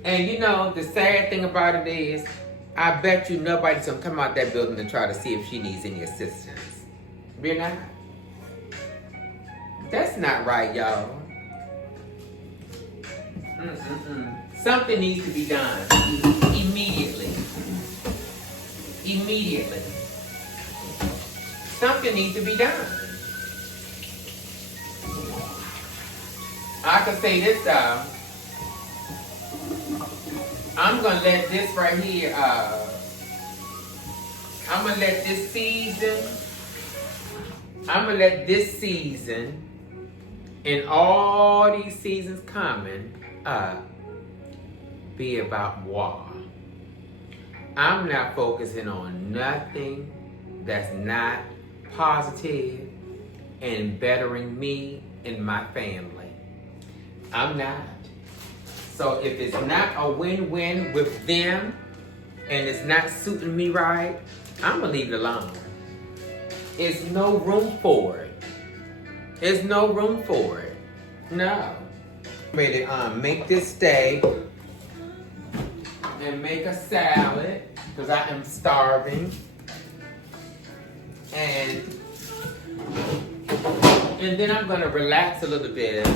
And you know, the sad thing about it is, I bet you nobody's gonna come out that building to try to see if she needs any assistance. We're not. That's not right, y'all. Something needs to be done immediately. Immediately. Something needs to be done. can say this though. I'm gonna let this right here, I'm gonna let this season and all these seasons coming up be about war. I'm not focusing on nothing that's not positive and bettering me and my family. I'm not. So if it's not a win-win with them and it's not suiting me right, I'm gonna leave it alone. There's no room for it. There's no room for it. No. I'm ready to make this steak and make a salad because I am starving. And then I'm gonna relax a little bit.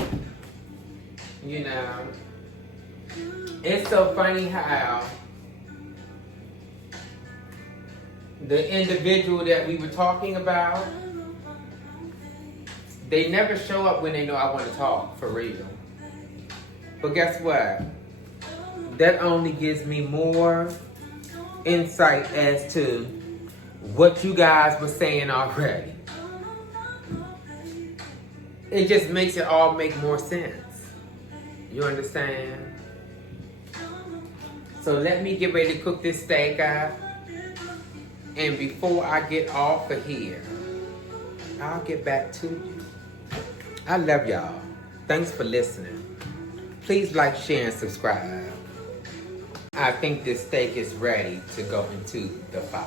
You know, it's so funny how the individual that we were talking about, they never show up when they know I want to talk for real. But guess what? That only gives me more insight as to what you guys were saying already. It just makes it all make more sense. You understand? So let me get ready to cook this steak up. And before I get off of here, I'll get back to you. I love y'all. Thanks for listening. Please like, share, and subscribe. I think this steak is ready to go into the fire.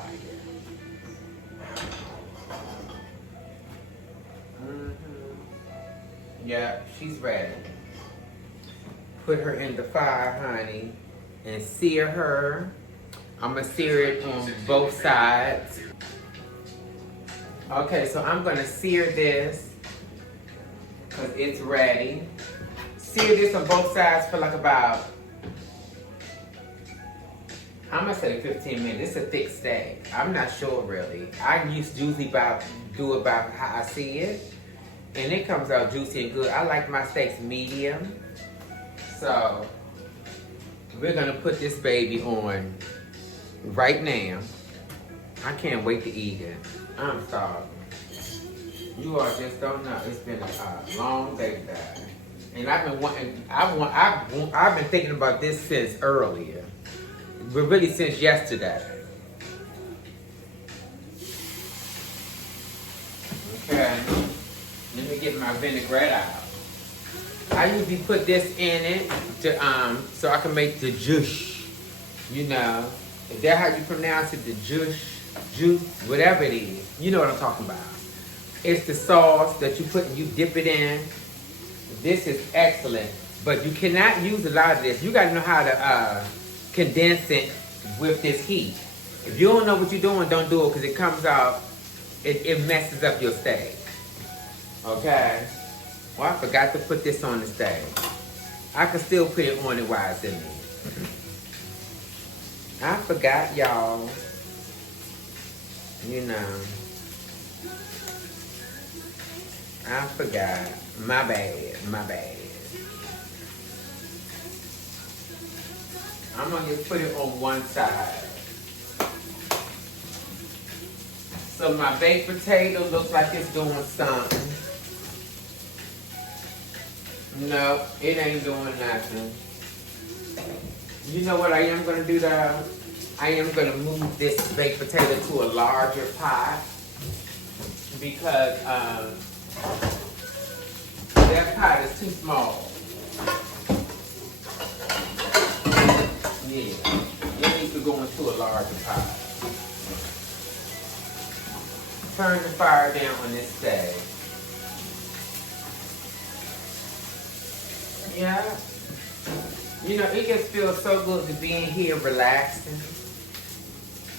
Yeah, she's ready. Put her in the fire, honey, and sear her. I'm gonna sear it on both sides. Okay, so I'm gonna sear this because it's ready. Sear this on both sides for like about, I'm gonna say 15 minutes. It's a thick steak. I'm not sure really. I usually do about how I see it. And it comes out juicy and good. I like my steaks medium. So we're gonna put this baby on right now. I can't wait to eat it. I'm starving. You all just don't know. It's been a long day today. And I've been thinking about this since earlier. But really since yesterday. Okay. Let me get my vinaigrette out. I usually put this in it to so I can make the juice. You know, is that how you pronounce it? The juice, whatever it is. You know what I'm talking about. It's the sauce that you put and you dip it in. This is excellent, but you cannot use a lot of this. You got to know how to condense it with this heat. If you don't know what you're doing, don't do it because it comes out. It messes up your steak. Okay. Well, I forgot to put this on the steak. I can still put it on it while it's in there. I forgot, y'all. You know. I forgot. My bad. My bad. I'm going to just put it on one side. So my baked potato looks like it's doing something. No, it ain't doing nothing. You know what I am going to do though? I am going to move this baked potato to a larger pot because that pot is too small. Yeah, it needs to go into a larger pot. Turn the fire down on this steak. Yeah. You know, it just feels so good to be in here relaxing.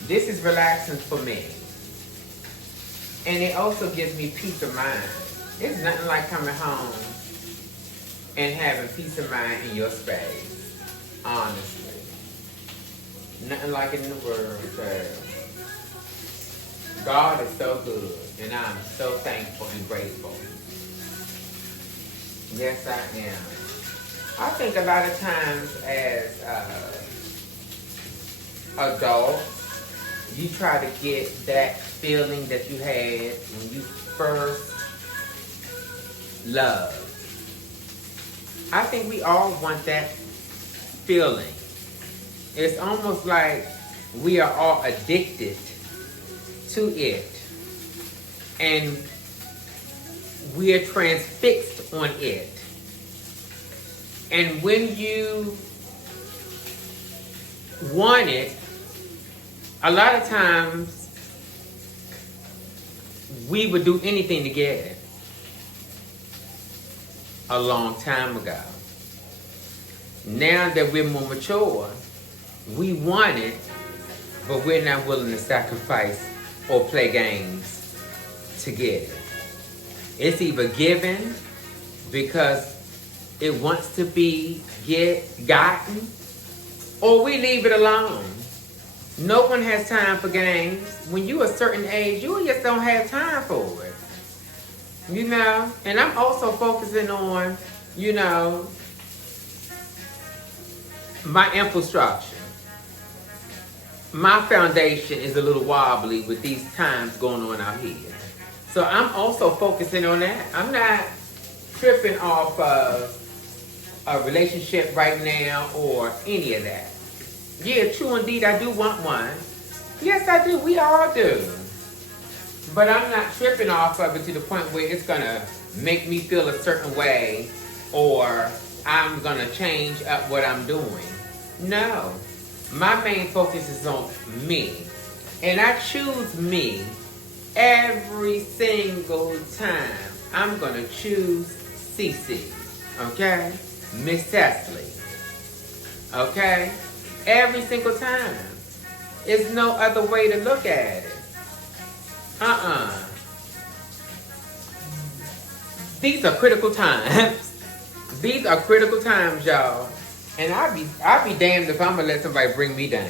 This is relaxing for me. And it also gives me peace of mind. There's nothing like coming home and having peace of mind in your space. Honestly. Nothing like it in the world, sir. God is so good, and I'm so thankful and grateful. Yes, I am. I think a lot of times as adults, you try to get that feeling that you had when you first loved. I think we all want that feeling. It's almost like we are all addicted to it. And we are transfixed on it. And when you want it, a lot of times we would do anything to get it. A long time ago. Now that we're more mature, we want it, but we're not willing to sacrifice or play games to get it. It's either given because it wants to be gotten, or we leave it alone. No one has time for games. When you're a certain age, you just don't have time for it. You know? And I'm also focusing on, you know, my infrastructure. My foundation is a little wobbly with these times going on out here. So I'm also focusing on that. I'm not tripping off of a relationship right now or any of that. Yeah, true indeed, I do want one. Yes, I do. We all do. But I'm not tripping off of it to the point where it's going to make me feel a certain way or I'm going to change up what I'm doing. No. My main focus is on me. And I choose me every single time. I'm going to choose Cece. Okay? Miss Cecily. Okay? Every single time. There's no other way to look at it. These are critical times. These are critical times, y'all. And I'll be damned if I'm gonna let somebody bring me down.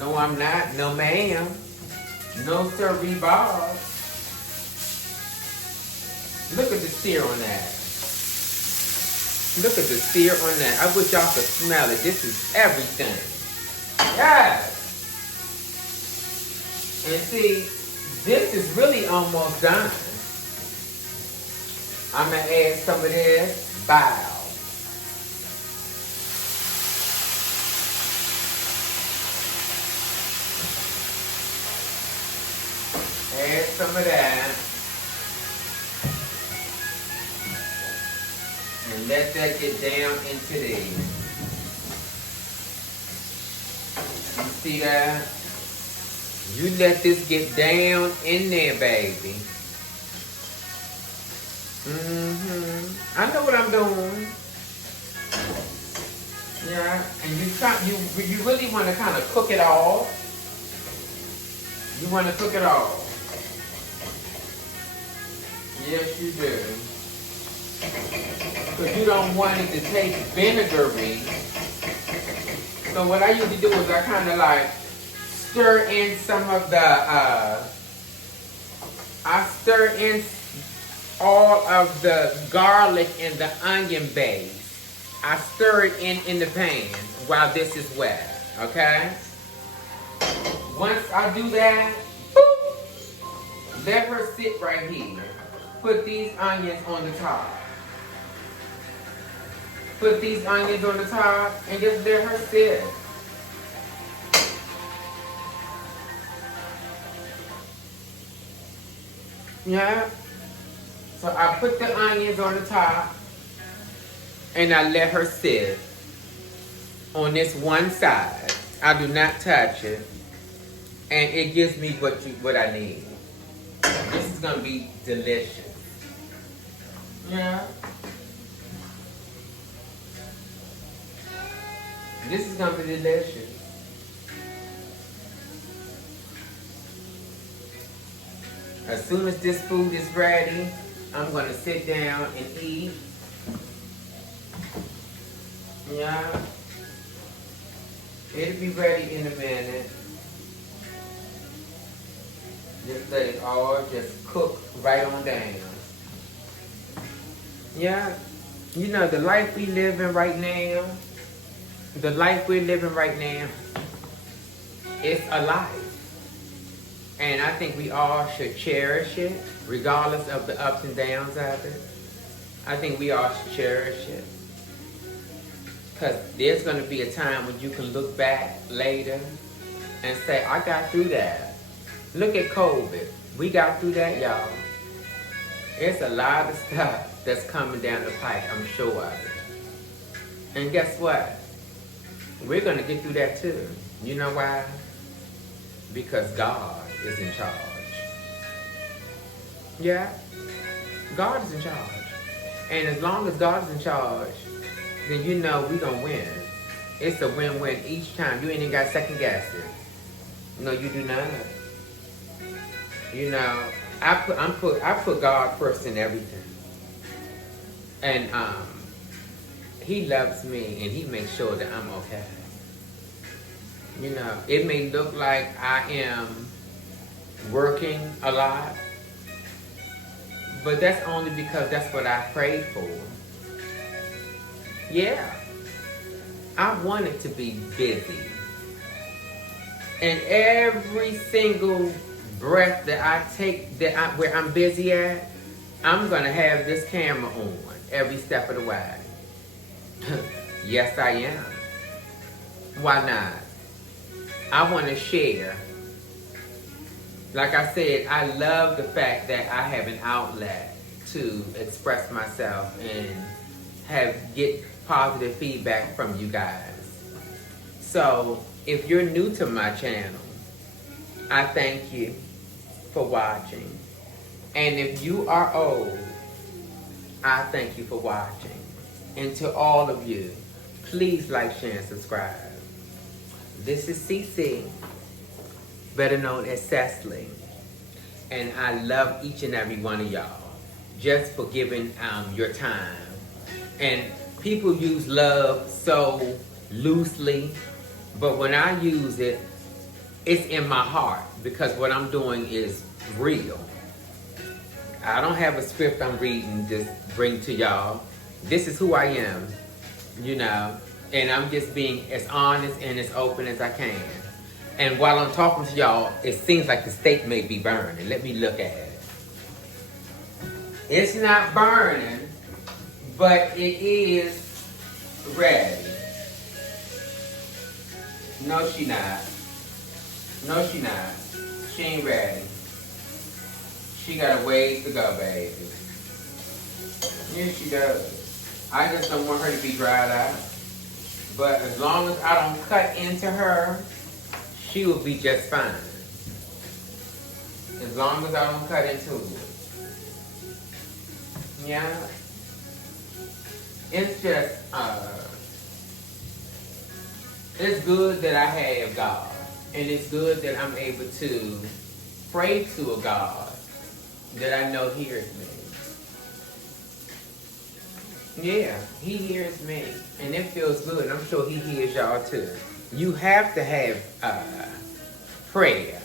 No, I'm not. No, ma'am. No, sir, Bob. Look at the sear on that. Look at the sear on that. I wish y'all could smell it. This is everything. Yes. And see, this is really almost done. I'm going to add some of this bile. Add some of that. And let that get down into these. You see that? You let this get down in there, baby. I know what I'm doing. Yeah, and you really want to kind of cook it all. You want to cook it all. Yes, you do. Because you don't want it to taste vinegary. So what I usually do is I kind of like stir in some of the, I stir in all of the garlic and the onion base. I stir it in the pan while this is wet, okay? Once I do that, boop, let her sit right here. Put these onions on the top. Put these onions on the top and just let her sit. Yeah? So I put the onions on the top and I let her sit on this one side. I do not touch it. And it gives me what I need. This is going to be delicious. Yeah? This is going to be delicious. As soon as this food is ready, I'm going to sit down and eat. Yeah. It'll be ready in a minute. Just let it all just cook right on down. Yeah. You know, the life we live in right now, the life we're living right now, it's a life. And I think we all should cherish it, regardless of the ups and downs of it. I think we all should cherish it. Because there's going to be a time when you can look back later and say, I got through that. Look at COVID. We got through that, y'all. It's a lot of stuff that's coming down the pike, I'm sure of it. And guess what? We're going to get through that too. You know why? Because God is in charge. Yeah, God is in charge. And as long as God is in charge, then you know we're going to win. It's a win-win each time. You ain't even got second guess it. No, you do not. You know, I put God first in everything. And He loves me and He makes sure that I'm okay. You know, it may look like I am working a lot, but that's only because that's what I prayed for. Yeah, I wanted to be busy. And every single breath that I take, where I'm busy at, I'm going to have this camera on every step of the way. Yes, I am. Why not? I want to share. Like I said, I love the fact that I have an outlet to express myself and get positive feedback from you guys. So, if you're new to my channel, I thank you for watching. And if you are old, I thank you for watching. And to all of you, please like, share, and subscribe. This is CC, better known as Cecily. And I love each and every one of y'all just for giving your time. And people use love so loosely, but when I use it, it's in my heart because what I'm doing is real. I don't have a script I'm reading to bring to y'all. This is who I am, you know, and I'm just being as honest and as open as I can. And while I'm talking to y'all, it seems like the steak may be burning. Let me look at it. It's not burning, but it is ready. No, she not. No, she not. She ain't ready. She got a ways to go, baby. Yes, she does. I just don't want her to be dried out. But as long as I don't cut into her, she will be just fine. As long as I don't cut into it. Yeah. It's just, it's good that I have God. And it's good that I'm able to pray to a God that I know hears me. Yeah, He hears me. And it feels good. I'm sure He hears y'all too. You have to have prayer.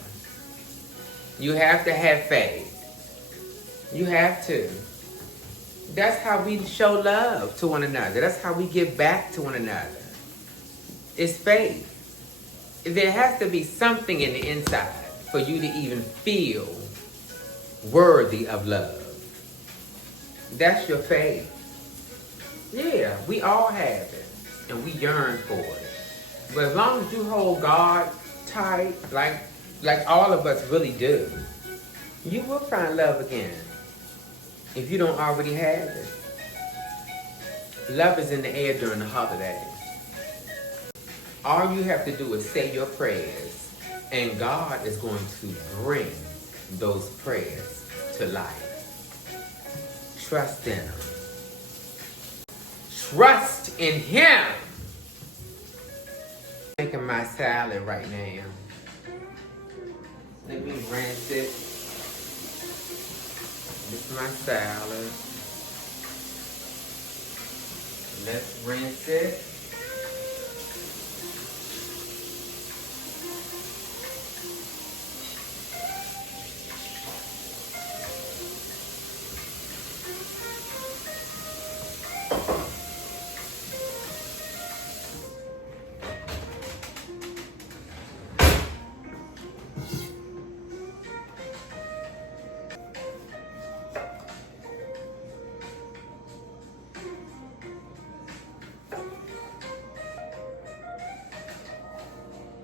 You have to have faith. You have to. That's how we show love to one another. That's how we give back to one another. It's faith. There has to be something in the inside for you to even feel worthy of love. That's your faith. Yeah, we all have it. And we yearn for it. But as long as you hold God tight, like all of us really do, you will find love again. If you don't already have it. Love is in the air during the holidays. All you have to do is say your prayers, and God is going to bring those prayers to life. Trust in Him. Trust in Him. I'm making my salad right now. Let me rinse it. This is my salad. Let's rinse it.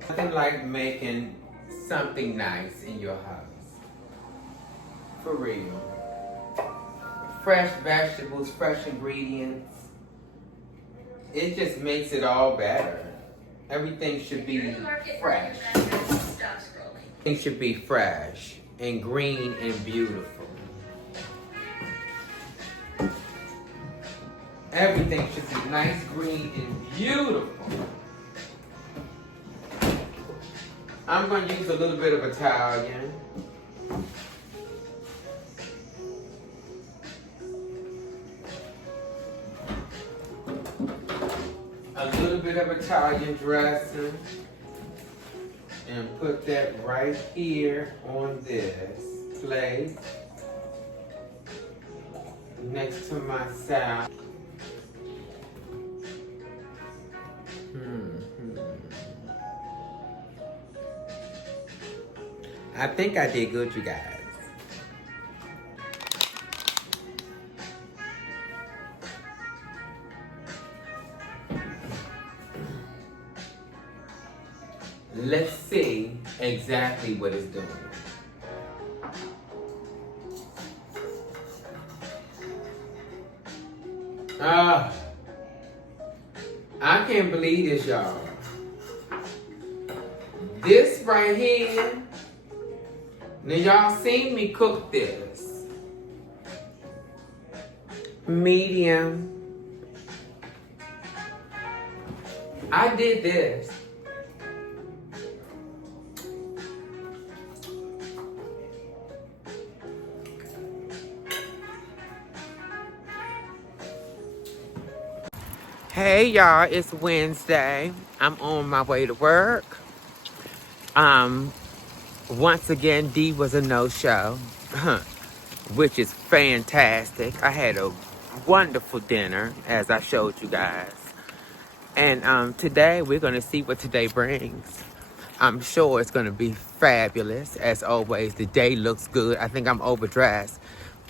Nothing like making something nice in your house. For real. Fresh vegetables, fresh ingredients. It just makes it all better. Everything should be fresh. Everything should be fresh and green and beautiful. Everything should be nice, green, and beautiful. I'm going to use a little bit of Italian. A little bit of Italian dressing. And put that right here on this plate. Next to my salad. I think I did good, you guys. Let's see exactly what it's doing. I can't believe this, y'all. This right here. Now y'all seen me cook this. Medium. I did this. Hey y'all, it's Wednesday. I'm on my way to work. Once again, D was a no-show, which is fantastic. I had a wonderful dinner, as I showed you guys. And today, we're going to see what today brings. I'm sure it's going to be fabulous, as always. The day looks good. I think I'm overdressed,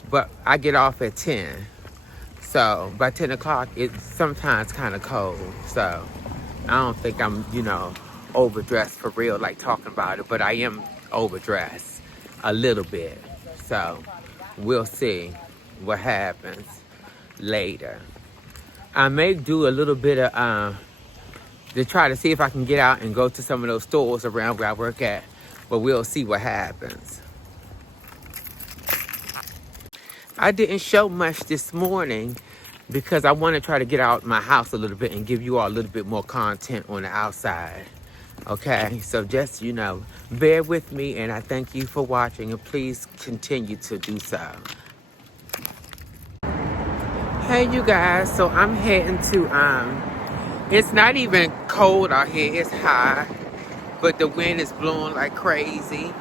but I get off at 10. So by 10 o'clock, it's sometimes kind of cold. So I don't think I'm, overdressed for real, like talking about it, but I am overdressed a little bit. So we'll see what happens later. I may do a little bit of to try to see if I can get out and go to some of those stores around where I work at, but we'll see what happens. I didn't show much this morning because I want to try to get out my house a little bit and give you all a little bit more content on the outside. Okay, so just, bear with me, and I thank you for watching, and please continue to do so. Hey, you guys, so I'm heading to, it's not even cold out here, it's hot, but the wind is blowing like crazy.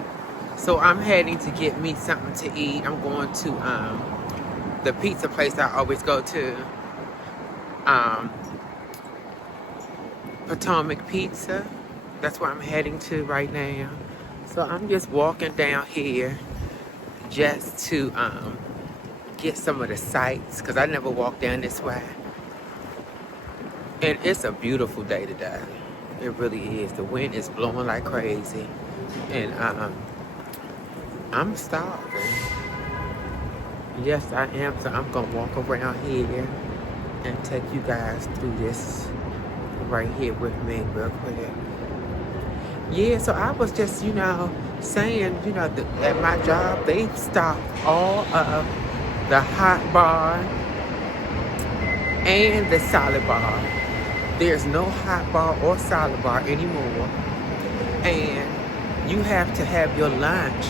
So I'm heading to get me something to eat. I'm going to the pizza place I always go to, Potomac Pizza. That's where I'm heading to right now. So I'm just walking down here just to get some of the sights, because I never walked down this way. And it's a beautiful day today. It really is. The wind is blowing like crazy. And I'm starving. Yes, I am. So I'm going to walk around here and take you guys through this right here with me real quick. Yeah, so I was just, saying, at my job, they stopped all of the hot bar and the salad bar. There's no hot bar or salad bar anymore. And you have to have your lunch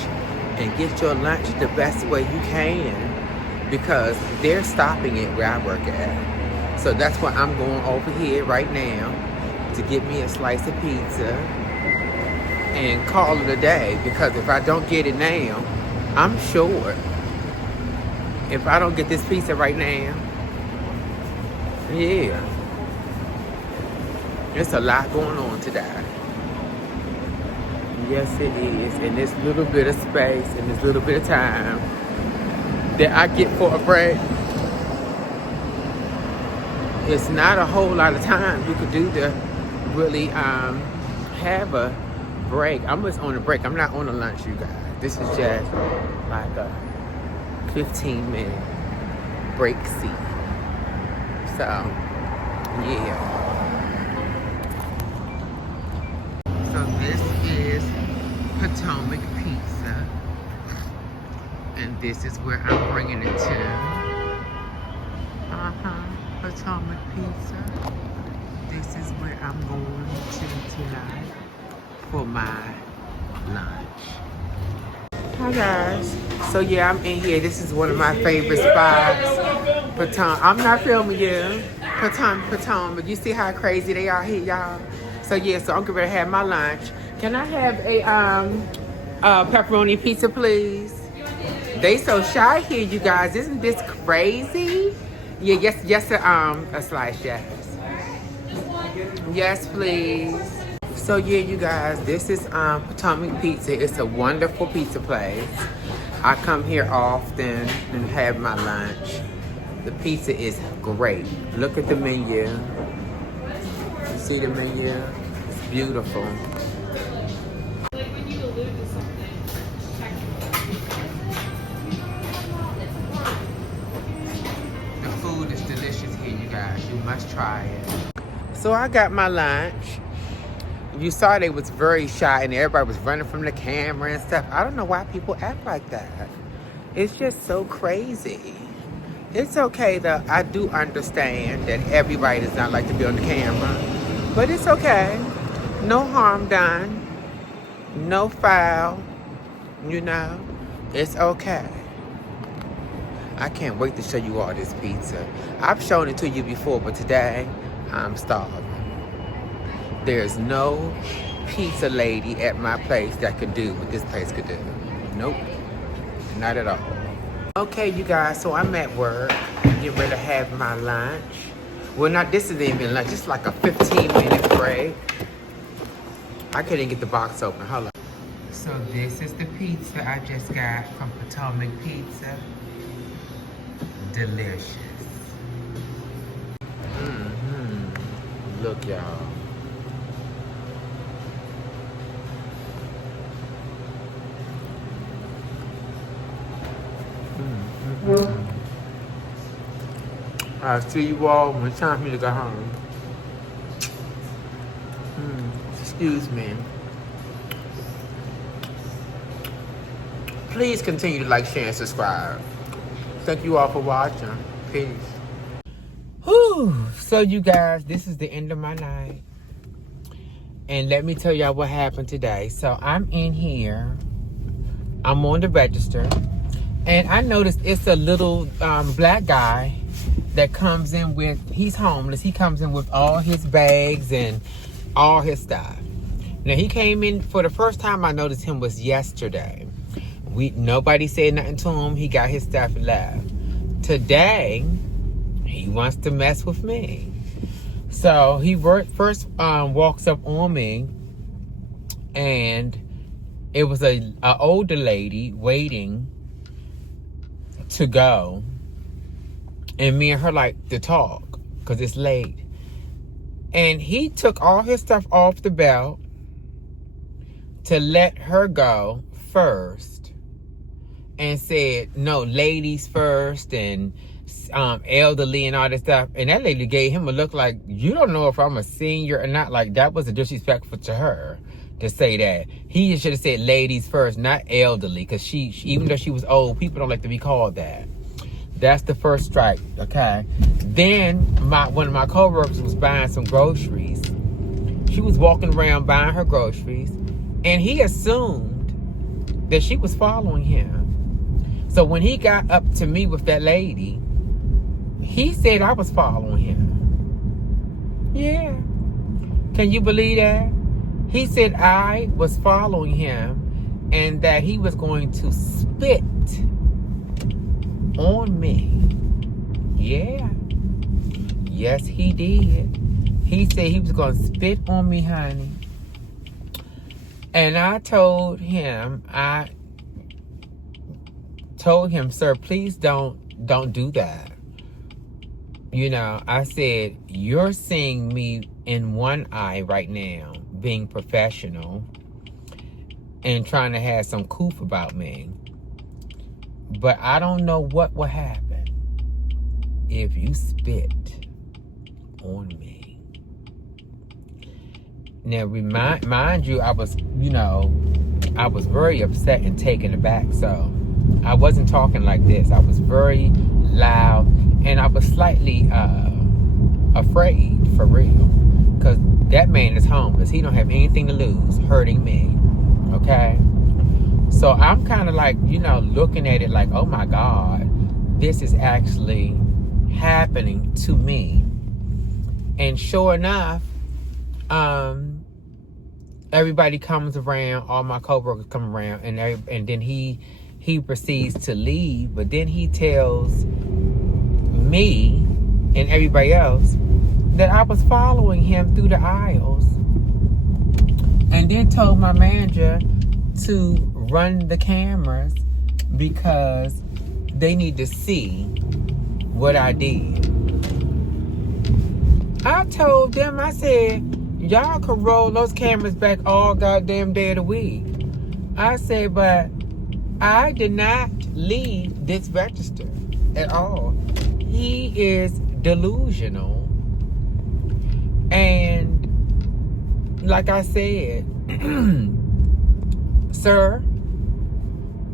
and get your lunch the best way you can, because they're stopping it where I work at. So that's why I'm going over here right now to get me a slice of pizza and call it a day, because if I don't get it now, I'm sure if I don't get this pizza right now, Yeah. There's a lot going on today. Yes, it is. In this little bit of space, in this little bit of time that I get for a break, it's not a whole lot of time you could do to really have a break. I'm just on a break. I'm not on a lunch, you guys. This is just like a 15-minute break seat. So, yeah. So this is Potomac Pizza. And this is where I'm bringing it to. Potomac Pizza. This is where I'm going to tonight for my lunch. Hi guys. So yeah, I'm in here. This is one of my favorite spots. Potomac. I'm not filming you. Potomac. You see how crazy they are here, y'all? So yeah, so I'm going to have my lunch. Can I have a pepperoni pizza, please? They so shy here, you guys. Isn't this crazy? Yeah, yes, a slice, yes. Yes, please. So yeah, you guys, this is Potomac Pizza. It's a wonderful pizza place. I come here often and have my lunch. The pizza is great. Look at the menu. You see the menu? It's beautiful. The food is delicious here, you guys. You must try it. So I got my lunch. You saw they was very shy and everybody was running from the camera and stuff. I don't know why people act like that. It's just so crazy. It's okay though. I do understand that everybody does not like to be on the camera. But it's okay. No harm done. No foul. You know. It's okay. I can't wait to show you all this pizza. I've shown it to you before, but today I'm starving. There's no pizza lady at my place that could do what this place could do. Nope, not at all. Okay, you guys, so I'm at work. Getting ready to have my lunch. Well, this isn't even lunch. It's like a 15-minute break. I couldn't get the box open. Hold on. So this is the pizza I just got from Potomac Pizza. Delicious. Look, y'all. I'll see you all when it's time for me to go home. Excuse me. Please continue to like, share, and subscribe. Thank you all for watching. Peace. Whew. So you guys, this is the end of my night. And let me tell y'all what happened today. So I'm in here. I'm on the register. And I noticed it's a little black guy that comes in with, he's homeless. He comes in with all his bags and all his stuff. Now he came in, for the first time I noticed him was yesterday. Nobody said nothing to him. He got his stuff and left. Today, he wants to mess with me. So he first walks up on me, and it was a older lady waiting to go, and me and her like to talk because it's late. And he took all his stuff off the belt to let her go first, and said, no, ladies first, and elderly and all this stuff. And that lady gave him a look like, you don't know if I'm a senior or not. Like, that was disrespectful to her to say that. He should have said ladies first, not elderly, because she, even though she was old, people don't like to be called that. That's the first strike, okay? Then one of my coworkers was buying some groceries. She was walking around buying her groceries, and he assumed that she was following him. So when he got up to me with that lady, he said I was following him. Yeah. Can you believe that? He said I was following him and that he was going to spit on me. Yeah. Yes, he did. He said he was going to spit on me, honey. And I told him, sir, please don't do that. I said, you're seeing me in one eye right now, being professional and trying to have some coof about me. But I don't know what will happen if you spit on me. Now, mind you, I was very upset and taken aback. So I wasn't talking like this. I was very loud, and I was slightly afraid, for real, because that man is homeless. He don't have anything to lose hurting me. Okay, so I'm kind of like, looking at it like, oh my God, this is actually happening to me. And sure enough, everybody comes around, all my coworkers come around, and then he proceeds to leave, but then he tells me and everybody else that I was following him through the aisles, and then told my manager to run the cameras because they need to see what I did. I told them, I said, y'all can roll those cameras back all goddamn day of the week. I said, but I did not leave this register at all. He is delusional. And like I said, sir,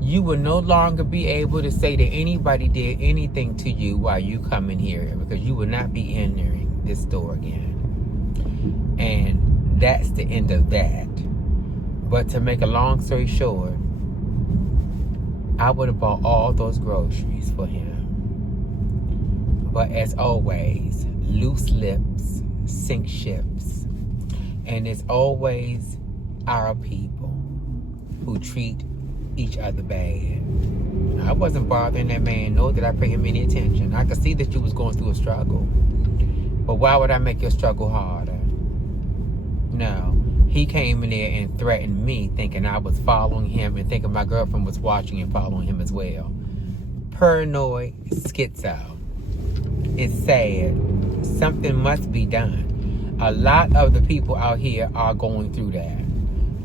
you will no longer be able to say that anybody did anything to you while you come in here, because you will not be entering this store again. And that's the end of that. But to make a long story short, I would have bought all those groceries for him. But as always, loose lips sink ships. And it's always our people who treat each other bad. I wasn't bothering that man, nor did I pay him any attention. I could see that you was going through a struggle. But why would I make your struggle harder? No. He came in there and threatened me, thinking I was following him and thinking my girlfriend was watching and following him as well. Paranoid schizo. It's sad. Something must be done. A lot of the people out here are going through that.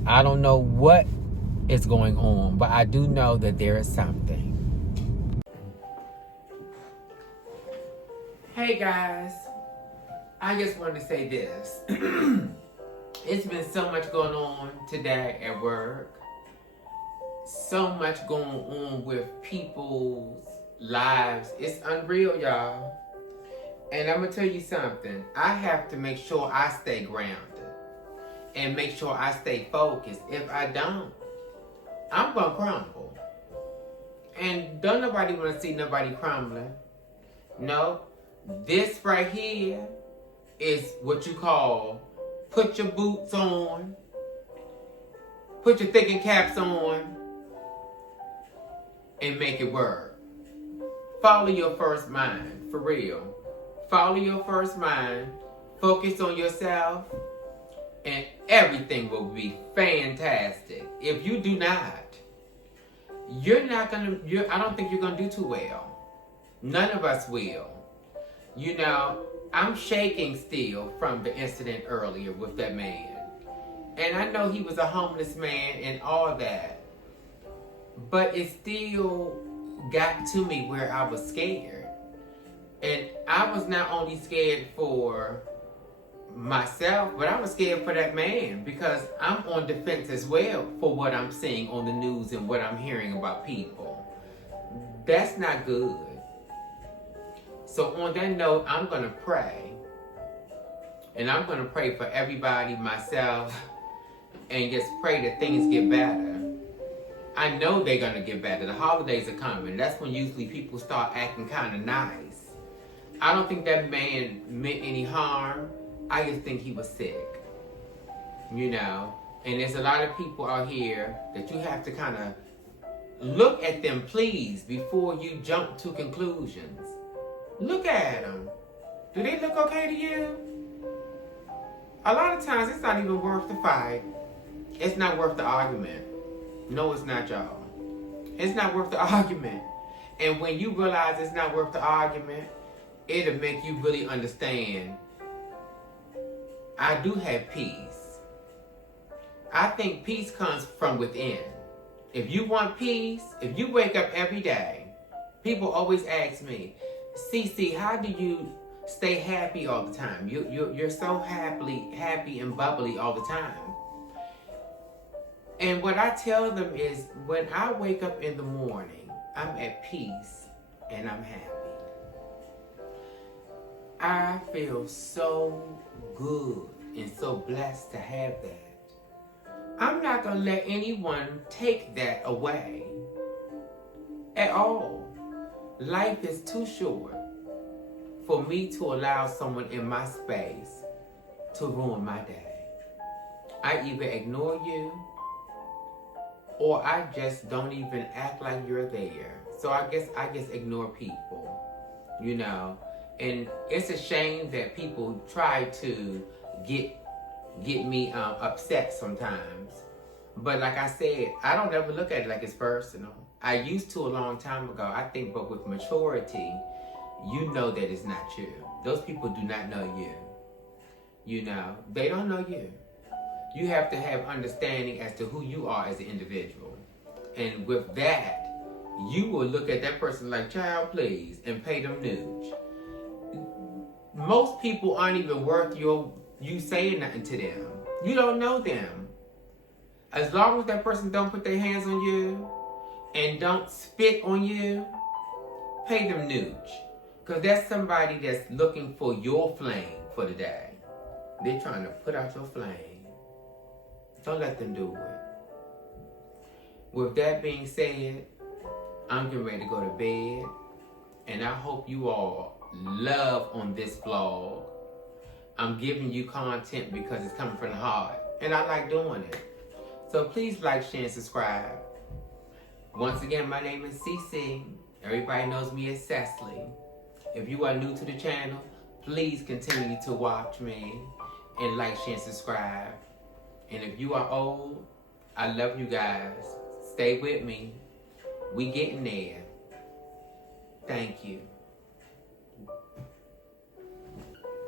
I don't know what is going on, but I do know that there is something. Hey guys, I just wanted to say this. It's been so much going on today at work. So much going on with people's lives. It's unreal, y'all. And I'm going to tell you something. I have to make sure I stay grounded and make sure I stay focused. If I don't, I'm going to crumble. And don't nobody want to see nobody crumbling. No. This right here is what you call put your boots on, put your thinking caps on, and make it work. Follow your first mind, for real. Follow your first mind, focus on yourself, and everything will be fantastic. If you do not, I don't think you're gonna do too well. None of us will. I'm shaking still from the incident earlier with that man. And I know he was a homeless man and all that. But it still got to me where I was scared. And I was not only scared for myself, but I was scared for that man, because I'm on defense as well for what I'm seeing on the news and what I'm hearing about people. That's not good. So on that note, I'm going to pray. And I'm going to pray for everybody, myself, and just pray that things get better. I know they're going to get better. The holidays are coming. That's when usually people start acting kind of nice. I don't think that man meant any harm. I just think he was sick. And there's a lot of people out here that you have to kind of look at them, please, before you jump to conclusions. Look at them. Do they look okay to you? A lot of times it's not even worth the fight. It's not worth the argument. No, it's not, y'all. It's not worth the argument. And when you realize it's not worth the argument, it'll make you really understand. I do have peace. I think peace comes from within. If you want peace, if you wake up every day, people always ask me, CC, how do you stay happy all the time? You're so happy and bubbly all the time. And what I tell them is, when I wake up in the morning, I'm at peace and I'm happy. I feel so good and so blessed to have that. I'm not going to let anyone take that away at all. Life is too short for me to allow someone in my space to ruin my day. I either ignore you or I just don't even act like you're there. So I guess ignore people, you know. And it's a shame that people try to get me upset sometimes. But like I said, I don't ever look at it like it's personal. I used to a long time ago, I think, but with maturity, you know that it's not you. Those people do not know you. You know, they don't know you. You have to have understanding as to who you are as an individual. And with that, you will look at that person like, child, please, and pay them nooch. Most people aren't even worth you saying nothing to them. You don't know them. As long as that person don't put their hands on you and don't spit on you, pay them nooch. Because that's somebody that's looking for your flame for the day. They're trying to put out your flame. Don't let them do it. With that being said, I'm getting ready to go to bed. And I hope you all love on this vlog. I'm giving you content because it's coming from the heart. And I like doing it. So please like, share, and subscribe. Once again, my name is CC. Everybody knows me as Cecily. If you are new to the channel, please continue to watch me and like, share, and subscribe. And if you are old, I love you guys. Stay with me. We getting there. Thank you.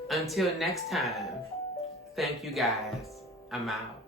Until next time, thank you guys. I'm out.